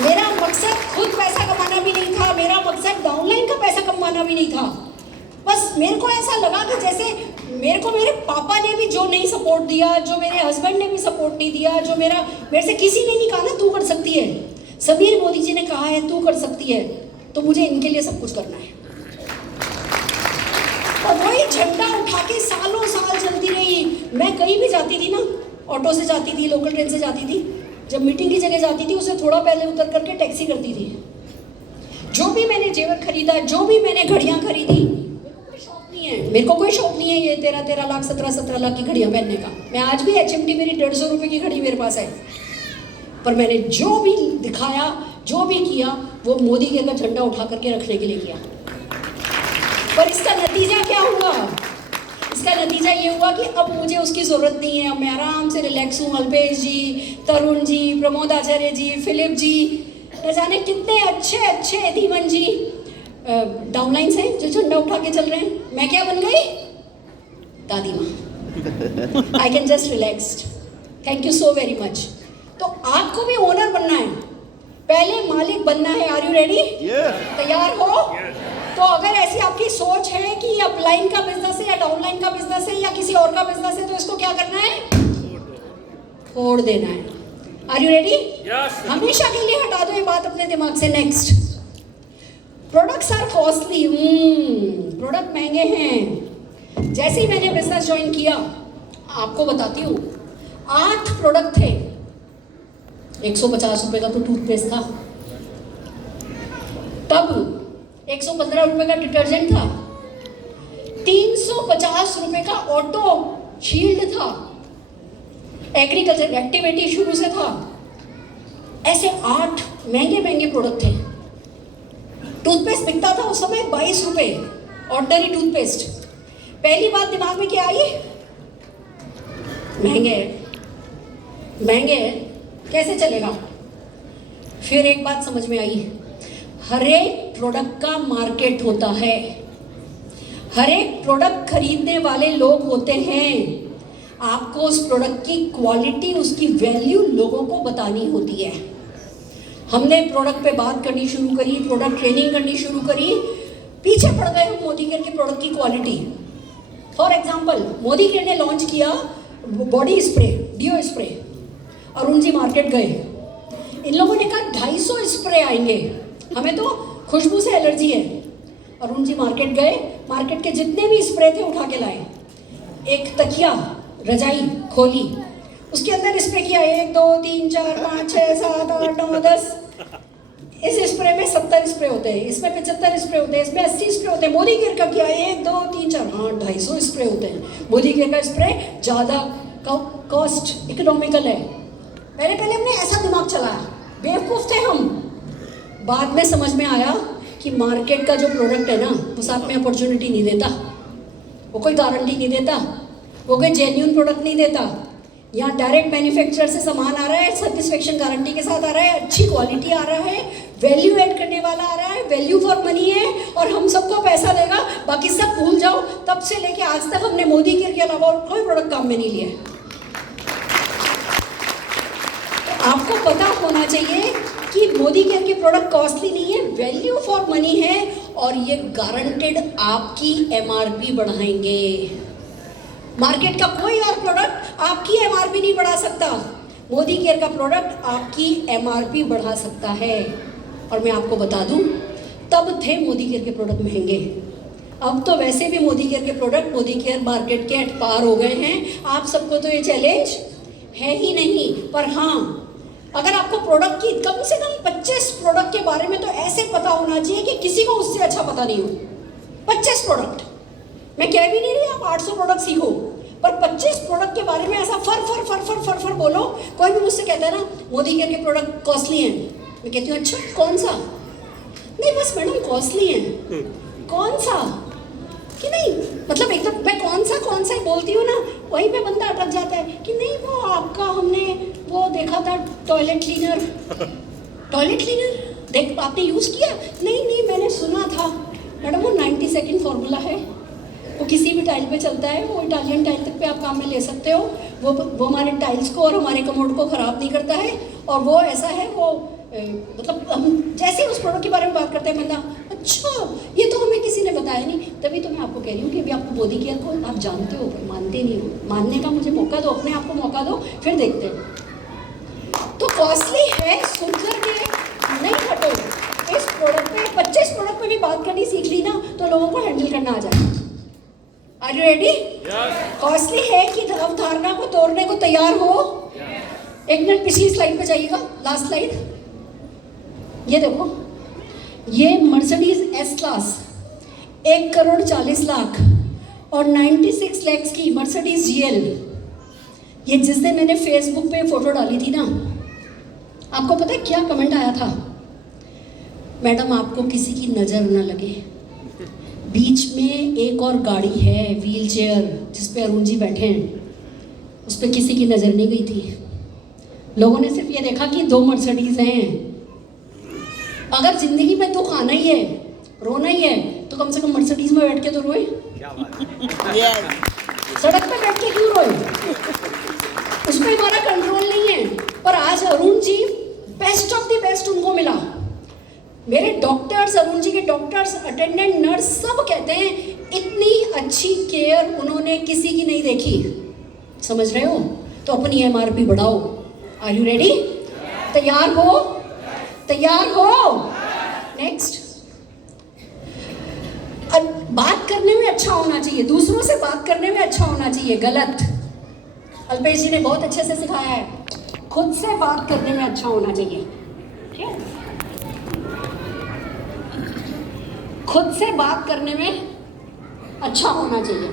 मेरा मकसद खुद पैसा कमाना भी नहीं था, मेरा मकसद डाउनलाइन का पैसा कमाना भी नहीं था। बस मेरे को ऐसा लगा कि जैसे मेरे को मेरे पापा ने भी जो नहीं सपोर्ट दिया, जो मेरे हस्बैंड ने भी सपोर्ट नहीं दिया, जो मेरे से किसी ने नहीं कहा ना तू कर सकती है, समीर मोदी जी ने कहा है तू कर सकती है, तो मुझे इनके लिए सब कुछ करना है। और वही झंडा उठा के सालों साल चलती रही। मैं कहीं भी जाती थी ना, ऑटो से जाती थी, लोकल ट्रेन से जाती थी, जब मीटिंग की जगह जाती थी उससे थोड़ा पहले उतर करके टैक्सी करती थी। जो भी मैंने जेवर खरीदा, जो भी मैंने घड़ियां खरीदी, शौक नहीं है मेरे को, कोई शौक नहीं है ये 13-13 लाख 17-17 लाख की घड़ियां पहनने का। मैं आज भी HMT मेरी 150 रुपये की घड़ी मेरे पास है, पर मैंने जो भी दिखाया, जो भी किया, वो मोदी के का झंडा उठा करके रखने के लिए किया। पर इसका नतीजा क्या हुआ? इसका नतीजा ये हुआ कि अब मुझे उसकी ज़रूरत नहीं है, अब मैं आराम से रिलैक्स हूँ। अल्पेश जी, तरुण जी, प्रमोद आचार्य जी, फिलिप जी, न जाने कितने अच्छे अच्छे धीमन जी डाउनलाइंस हैं जो झंडा उठा के चल रहे हैं। मैं क्या बन गई? दादी माँ। I can just relaxed. Thank you so very much. तो आपको भी ओनर बनना है, पहले मालिक बनना है। Are you ready? तैयार हो? तो अगर ऐसी आपकी सोच है कि अपलाइन का बिजनेस है या डाउनलाइन का बिजनेस है या किसी और का बिजनेस है, तो इसको क्या करना है? छोड़ देना है। Are you ready? हमेशा के लिए हटा दो ये बात अपने दिमाग से। Next, products are costly. Product महंगे हैं। जैसे ही मैंने बिजनेस ज्वाइन किया, आपको बताती हूँ, 8 प्रोडक्ट थे। 150 रुपए का तो टूथपेस्ट था, तब 115 रुपए का डिटर्जेंट था, 350 रुपए का ऑटो शील्ड था, एग्रीकल्चर एक्टिविटी शुरू से था। ऐसे 8 महंगे महंगे प्रोडक्ट थे। टूथपेस्ट बिकता था उस समय 22 रुपए, ऑर्डिनरी टूथपेस्ट। पहली बात दिमाग में क्या आई? महंगे महंगे कैसे चलेगा? फिर एक बात समझ में आई, हर एक प्रोडक्ट का मार्केट होता है, हर एक प्रोडक्ट खरीदने वाले लोग होते हैं। आपको उस प्रोडक्ट की क्वालिटी, उसकी वैल्यू लोगों को बतानी होती है। हमने प्रोडक्ट पे बात करनी शुरू करी, प्रोडक्ट ट्रेनिंग करनी शुरू करी, पीछे पड़ गए हम मोदी केयर के प्रोडक्ट की quality. For example, Modi care ने लॉन्च किया बॉडी स्प्रे, डिओ स्प्रे। अरुण जी मार्केट गए, इन लोगों ने कहा 250 स्प्रे आएंगे, हमें तो खुशबू से एलर्जी है। अरुण जी मार्केट गए, मार्केट के जितने भी स्प्रे थे उठा के लाए। एक तकिया, रजाई खोली, उसके अंदर स्प्रे किया, 1 2 3 4 5 6 7 8 9 10। इस स्प्रे में 70 स्प्रे होते हैं, इसमें 75 स्प्रे होते हैं, इसमें 80 स्प्रे होते हैं। मोदी केयर का किया 1 2 3 4 हाँ 250 स्प्रे होते हैं। मोदी केयर का स्प्रे ज़्यादा कॉस्ट इकोनॉमिकल है। पहले हमने ऐसा दिमाग चलाया, बेवकूफ़ थे हम। बाद में समझ में आया कि मार्केट का जो प्रोडक्ट है ना, वो साथ में अपॉर्चुनिटी नहीं देता, वो कोई गारंटी नहीं देता, वो कोई जेन्यून प्रोडक्ट नहीं देता। यहाँ डायरेक्ट मैन्युफैक्चरर से सामान आ रहा है, सेटिस्फेक्शन गारंटी के साथ आ रहा है, अच्छी क्वालिटी आ रहा है, वैल्यू ऐड करने वाला आ रहा है, वैल्यू फॉर मनी है, और हम सबको पैसा देगा। बाकी सब भूल जाओ। तब से लेके आज तक हमने मोदी केयर के अलावा और कोई प्रोडक्ट काम में नहीं लिया है। आपको पता होना चाहिए कि मोदी केयर के प्रोडक्ट कॉस्टली नहीं है, वैल्यू फॉर मनी है, और ये गारंटेड आपकी MRP बढ़ाएंगे। मार्केट का कोई और प्रोडक्ट आपकी MRP नहीं बढ़ा सकता, मोदी केयर का प्रोडक्ट आपकी MRP बढ़ा सकता है। और मैं आपको बता दूं, तब थे मोदी केयर के प्रोडक्ट महंगे, अब तो वैसे भी मोदी केयर के प्रोडक्ट मोदी केयर मार्केट के एट पार हो गए हैं। आप सबको तो ये चैलेंज है ही नहीं। पर हाँ, अगर आपको प्रोडक्ट की कम से कम 25 प्रोडक्ट के बारे में तो ऐसे पता होना चाहिए कि किसी को उससे अच्छा पता नहीं हो। 25 प्रोडक्ट, मैं कह भी नहीं रही आप 800 प्रोडक्ट सीखो, पर 25 प्रोडक्ट के बारे में ऐसा फर बोलो। कोई भी मुझसे कहता है ना मोदी केयर के प्रोडक्ट कॉस्टली हैं, मैं कहती हूँ अच्छा कौन सा? नहीं बस मैडम कॉस्टली हैं। कौन सा? कि नहीं, मतलब एकदम मैं कौन सा बोलती हूँ ना, वहीं पे बंदा अटक जाता है कि नहीं वो आपका हमने वो देखा था टॉयलेट क्लीनर देख आपने यूज़ किया? नहीं मैंने सुना था। मैडम वो 90 सेकेंड फॉर्मूला है, वो किसी भी टाइल पे चलता है, वो इटालियन टाइल तक पे आप काम में ले सकते हो। वो हमारे टाइल्स को और हमारे कमोड को ख़राब नहीं करता है, और वो ऐसा है वो मतलब हम जैसे उस प्रोडक्ट के बारे में बात करते हैं बंदा अच्छा ये तो हमें किसी ने बताया नहीं। तभी तो मैं आपको कह रही हूँ कि अभी आपको मोदी केयर को आप जानते हो पर मानते नहीं हो। मानने का मुझे मौका दो, अपने आप को मौका दो, फिर देखते हैं। तो कॉस्टली है सुनकर के नहीं हटो। इस प्रोडक्ट पे 25 प्रोडक्ट पे भी बात करनी सीख ली ना तो लोगों को हैंडल करना आ जाए। Are you ready? कॉस्टली है कि अवधारणा को तोड़ने को तैयार हो। एक मिनट पिछली स्लाइड पे जाइएगा, लास्ट स्लाइड। ये देखो ये मर्सिडीज एस क्लास 1,40,00,000 और 96 lakhs की मर्सिडीज GL, ये जिस दिन मैंने फेसबुक पे फोटो डाली थी ना, आपको पता है क्या कमेंट आया था? मैडम आपको किसी की नज़र न लगे, बीच में एक और गाड़ी है व्हील चेयर जिस पे अरुण जी बैठे हैं, उस पर किसी की नज़र नहीं गई थी। लोगों ने सिर्फ ये देखा कि 2 मर्सिडीज हैं। अगर जिंदगी में दुख आना ही है, रोना ही है, तो कम से कम मर्सिडीज में बैठ के तो रोए। सड़क पे बैठ के क्यों रोए? उसमें हमारा कंट्रोल नहीं है। पर आज Arun ji best of the best उनको मिला। मेरे डॉक्टर्स, अरुण जी के डॉक्टर्स, अटेंडेंट, नर्स सब कहते हैं इतनी अच्छी केयर उन्होंने किसी की नहीं देखी। समझ रहे हो? तो अपनी MRP बढ़ाओ। Are you ready? तैयार हो? तैयार हो? नेक्स्ट, बात करने में अच्छा होना चाहिए, दूसरों से बात करने में अच्छा होना चाहिए। गलत। अल्पेश जी ने बहुत अच्छे से सिखाया है, खुद से बात करने में अच्छा होना चाहिए। खुद से बात करने में अच्छा होना चाहिए।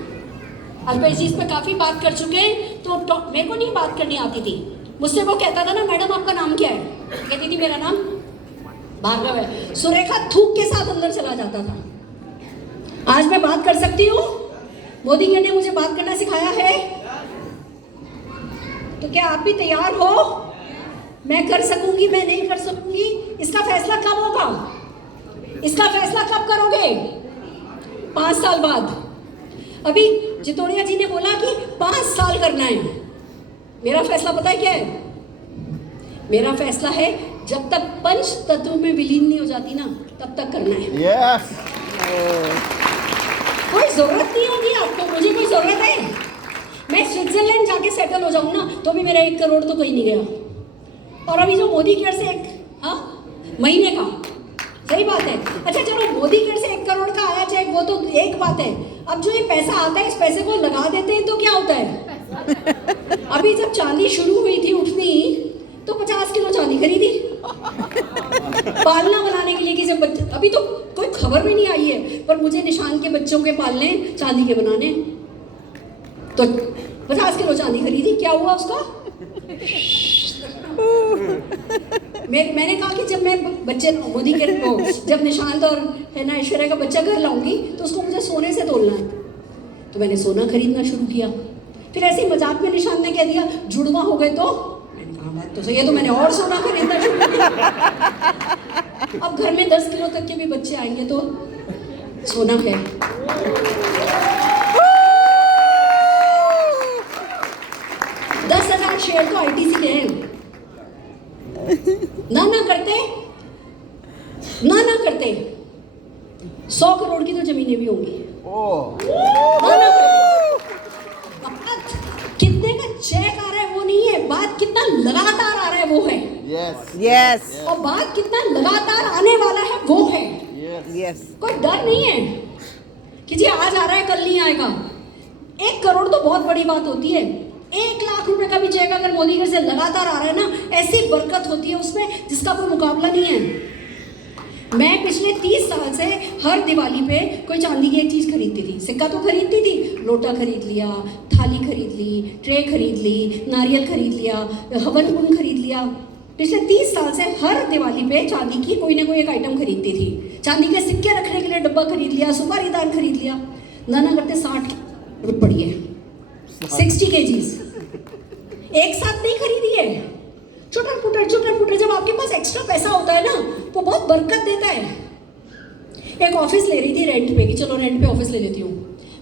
अल्पेश जी इस पर काफ़ी बात कर चुके हैं, तो मेरे को नहीं बात करनी आती थी। मुझसे वो कहता था ना, मैडम आपका नाम क्या है? कहती थी मेरा नाम भार्गव है। सुरेखा थूक के साथ अंदर चला जाता था। आज मैं बात कर सकती हूँ। मोदी जी ने मुझे बात करना सिखाया है, तो क्या आप भी तैयार हो? मैं कर सकूंगी, मैं नहीं कर सकूंगी, इसका फैसला कब होगा? इसका फैसला कब करोगे? 5 साल बाद। अभी जितोड़िया जी ने बोला कि 5 साल करना है। मेरा फैसला पता है क्या है? मेरा फैसला है जब तक पंच तत्व में विलीन नहीं हो जाती ना, तब तक करना है। Yes. कोई जरूरत नहीं होगी आपको, मुझे कोई जरूरत है? मैं स्विट्जरलैंड जाके सेटल हो जाऊँ ना, तो भी मेरा 1 करोड़ तो कहीं नहीं गया। और अभी जो मोदी केयर से महीने का, सही बात है। अच्छा चलो, मोदी केयर से 1 करोड़ का आया चेक, वो तो एक बात है। अब जो ये पैसा आता है, इस पैसे को लगा देते हैं तो क्या होता है? अभी जब चांदी शुरू हुई थी उठनी, तो 50 किलो चांदी खरीदी पालना बनाने के लिए कि जब बच्चे, अभी तो कोई खबर भी नहीं आई है, पर मुझे निशान के बच्चों के पालने, चांदी के बनाने, तो 50 किलो चांदी खरीदी। क्या हुआ उसका? मैंने कहा कि जब मैं बच्चे मोदी के जब निशांत और है ना ऐश्वर्या का बच्चा घर लाऊंगी, तो उसको मुझे सोने से तोलना है। तो मैंने सोना खरीदना शुरू किया। फिर ऐसे ही मजाक में निशांत ने कह दिया जुड़वा हो गए, तो मैंने कहा बात तो सही है, तो मैंने और सोना खरीदना शुरू किया। अब घर में 10 किलो तक के भी बच्चे आएंगे तो सोना है। 10,000 शेयर तो ITC के हैं। ना करते 100 करोड़ की तो जमीनें भी होंगी। ना करते। कितने का चेक आ रहा है वो नहीं है, बात कितना लगातार आ रहा है वो है। Yes. और बात कितना लगातार आने वाला है वो है। Yes. कोई डर नहीं है कि जी आज आ रहा है कल नहीं आएगा। 1 करोड़ तो बहुत बड़ी बात होती है। 1 लाख रुपए का भी चेक अगर मोदी घर से लगातार आ रहा है ना, ऐसी बरकत होती है उसमें जिसका कोई मुकाबला नहीं है। मैं पिछले 30 साल से हर दिवाली पे कोई चांदी की एक चीज़ खरीदती थी। सिक्का तो खरीदती थी, लोटा खरीद लिया, थाली खरीद ली, ट्रे खरीद ली, नारियल खरीद लिया, हवन कुंड खरीद लिया। पिछले 30 साल से हर दिवाली पे चांदी की कोई ना कोई एक आइटम खरीदती थी। चांदी के सिक्के रखने के लिए डब्बा खरीद लिया, सुपारी दान खरीद लिया। ना करते 60 पड़ी है, 60 kgs एक साथ नहीं खरीदी है। छोटा फुटर जब आपके पास एक्स्ट्रा पैसा होता है ना, वो बहुत बरकत देता है। एक ऑफिस ले रही थी रेंट पे कि चलो रेंट पे ऑफिस ले लेती हूँ।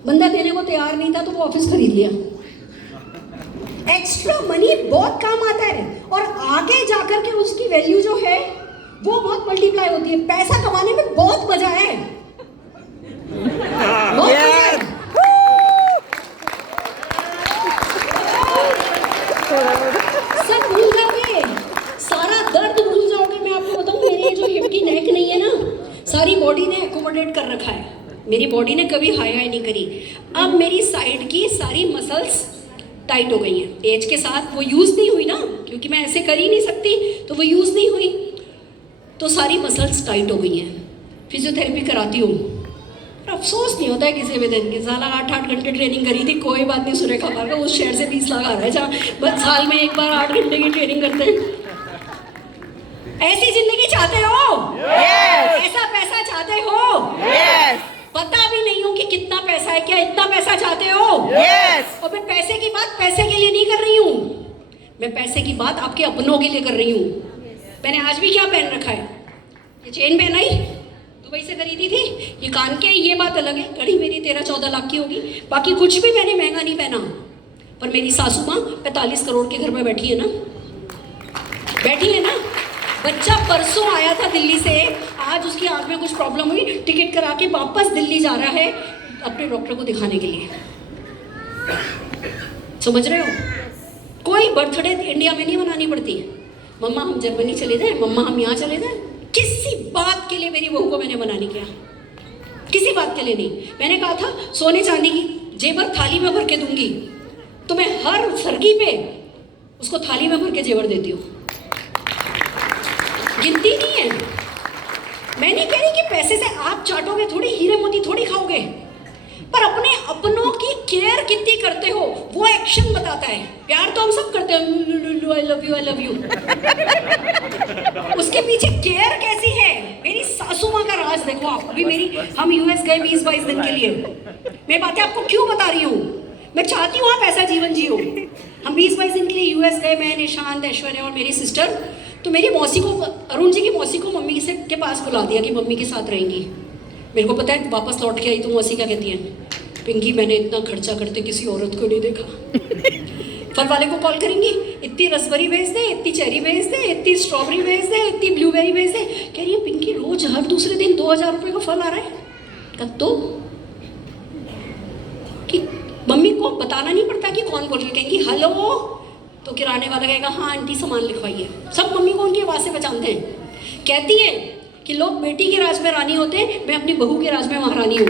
बंदा देने को तैयार नहीं था तो वो ऑफिस खरीद लिया। एक्स्ट्रा मनी बहुत काम आता है और आगे जाकर के उसकी वैल्यू जो है वो बहुत मल्टीप्लाई होती है। पैसा कमाने में बहुत मजा है, बहुत मजा है। सब भूल जाओगे, सारा दर्द भूल जाओगे। मैं आपको बताऊं, मेरी जो हिप की नेक नहीं है ना, सारी बॉडी ने एकोमोडेट कर रखा है। मेरी बॉडी ने कभी हाई नहीं करी। अब मेरी साइड की सारी मसल्स टाइट हो गई हैं। एज के साथ वो यूज़ नहीं हुई ना, क्योंकि मैं ऐसे कर ही नहीं सकती, तो वो यूज़ नहीं हुई, तो सारी मसल्स टाइट हो गई हैं। फिजियोथेरेपी कराती हूँ। पर अफसोस नहीं होता है किसी भी दिन के, साला 8-8 घंटे ट्रेनिंग करी थी, कोई बात नहीं, सुरेखा पार का उस शहर से 20 लाख आ रहा है जहाँ बस साल में एक बार 8 घंटे की ट्रेनिंग करते हैं। ऐसी जिंदगी चाहते हो? Yes. ऐसा पैसा चाहते हो? Yes. पता भी नहीं हो कि कितना पैसा है, क्या इतना पैसा चाहते हो? Yes. और मैं पैसे की बात पैसे के लिए नहीं कर रही हूँ, मैं पैसे की बात आपके अपनों के लिए कर रही हूँ। मैंने आज भी क्या पहन रखा है, ये चेन पहनाई दुबई से खरीदी थी, ये कान के, ये बात अलग है, घड़ी मेरी 13-14 लाख की होगी, बाकी कुछ भी मैंने महंगा नहीं पहना। पर मेरी सासू माँ 45 करोड़ के घर में बैठी है ना, बैठी है ना। बच्चा परसों आया था दिल्ली से, आज उसकी आंख में कुछ प्रॉब्लम हुई, टिकट करा के वापस दिल्ली जा रहा है अपने डॉक्टर को दिखाने के लिए। समझ रहे हो? कोई बर्थडे इंडिया में नहीं मनानी पड़ती। मम्मा हम जर्मनी चले जाएं, मम्मा हम यहाँ चले जाएं, किसी बात के लिए मेरी बहू को मैंने मना नहीं किया, किसी बात के लिए नहीं। मैंने कहा था सोने चांदी की जेवर थाली में भर के दूंगी, तो मैं हर सरगी पे उसको थाली में भर के जेवर देती हूँ, गिनती नहीं है। मैं नहीं कह रही कि पैसे से आप चाटोगे थोड़ी, हीरे मोती थोड़ी खाओगे, पर अपने अपनों की केयर कितनी करते हो वो एक्शन बताता है। प्यार तो हम सब करते हैं, I love you, I love you, उसके पीछे केयर कैसी है। मेरी सासू माँ का राज देखो आप। अभी हम यूएस गए 20-22 दिन के लिए। मैं बातें आपको क्यों बता रही हूँ, मैं चाहती हूँ आप ऐसा जीवन जियो। हम 20-22 दिन के लिए यूएस गए, मैं, निशांत, ऐश्वर्या और मेरी सिस्टर। तो मेरी मौसी को, अरुण जी की मौसी को मम्मी से के पास बुला दिया कि मम्मी के साथ रहेंगी। मेरे को पता है वापस लौट के आई तो मौसी क्या कहती है, पिंकी मैंने इतना खर्चा करते किसी औरत को नहीं देखा। फल वाले को कॉल करेंगी, इतनी रसबरी भेज दे, इतनी चेरी भेज दे, इतनी स्ट्रॉबेरी भेज दे, इतनी ब्लूबेरी भेज दे। कह रही है पिंकी रोज हर दूसरे दिन 2000 रुपये का फल आ रहा है। कब तो कि मम्मी को बताना नहीं पड़ता कि कौन बोल के, कहेंगी हेलो, तो किराने वाला कहेगा हाँ आंटी सामान लिखवाइए। सब मम्मी को उनकी आवाज़ से पहचानते हैं। कहती है कि लोग बेटी के राज में रानी होते हैं, मैं अपनी बहू के राज में महारानी हूँ।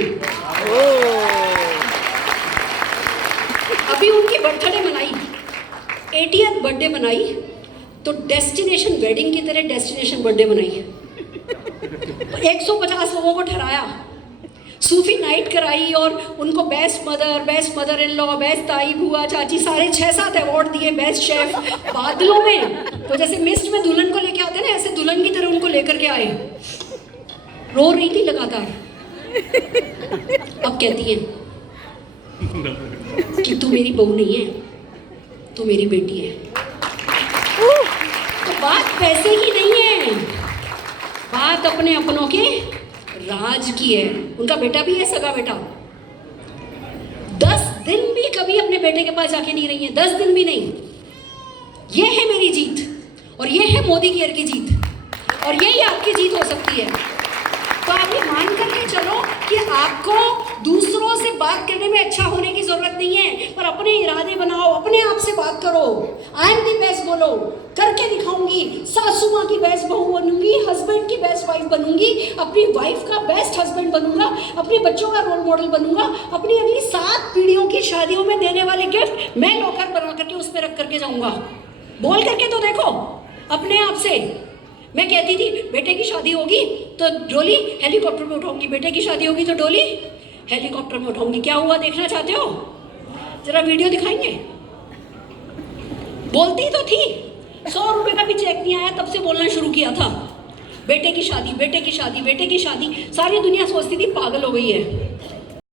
अभी उनकी बर्थडे मनाई, 80th बर्थडे मनाई, तो डेस्टिनेशन वेडिंग की तरह डेस्टिनेशन बर्थडे मनाई। 150 लोगों को ठहराया, सूफी नाइट कराई और उनको best mother in law, best ताई, बुआ, चाची, सारे 6-7 अवार्ड दिए, बेस्ट शेफ। बादलों में तो जैसे मिस्ट में दुल्हन को लेके आते ना, ऐसे दुल्हन की तरह उनको लेकर के आए। रो रही थी लगातार। अब कहती है कि तू मेरी बहू नहीं है, तू मेरी बेटी है। तो बात पैसे की नहीं है, बात अपने अपनों के राज की है। उनका बेटा भी है, सगा बेटा। 10 दिन भी कभी अपने बेटे के पास जाके नहीं रही है, 10 दिन भी नहीं। ये है मेरी जीत, और ये है मोदी केयर की जीत, और यही आपकी जीत हो सकती है। तो आप ये मान करके चलो कि आपको दूसरों से बात करने में अच्छा होने की जरूरत नहीं है, पर अपने इरादे बनाओ, अपने आप से बात करो। आई एम दी बेस्ट बोलो, करके दिखाऊंगी, सासू माँ की बेस्ट बहू बनूंगी, हस्बैंड की बेस्ट वाइफ बनूंगी, अपनी वाइफ का बेस्ट हस्बैंड बनूंगा, अपने बच्चों का रोल मॉडल बनूंगा, अपनी अगली 7 पीढ़ियों की शादियों में देने वाले गिफ्ट मैं लॉकर बना करके उस पर रख करके जाऊंगा। बोल करके तो देखो अपने आप से। मैं कहती थी बेटे की शादी होगी तो डोली हेलीकॉप्टर में उठाऊंगी, बेटे की शादी होगी तो डोली हेलीकॉप्टर में उठाऊंगी। क्या हुआ देखना चाहते हो? जरा वीडियो दिखाएंगे। बोलती तो थी, 100 रुपए का भी चेक नहीं आया तब से बोलना शुरू किया था, बेटे की शादी, बेटे की शादी, बेटे की शादी। सारी दुनिया सोचती थी पागल हो गई है।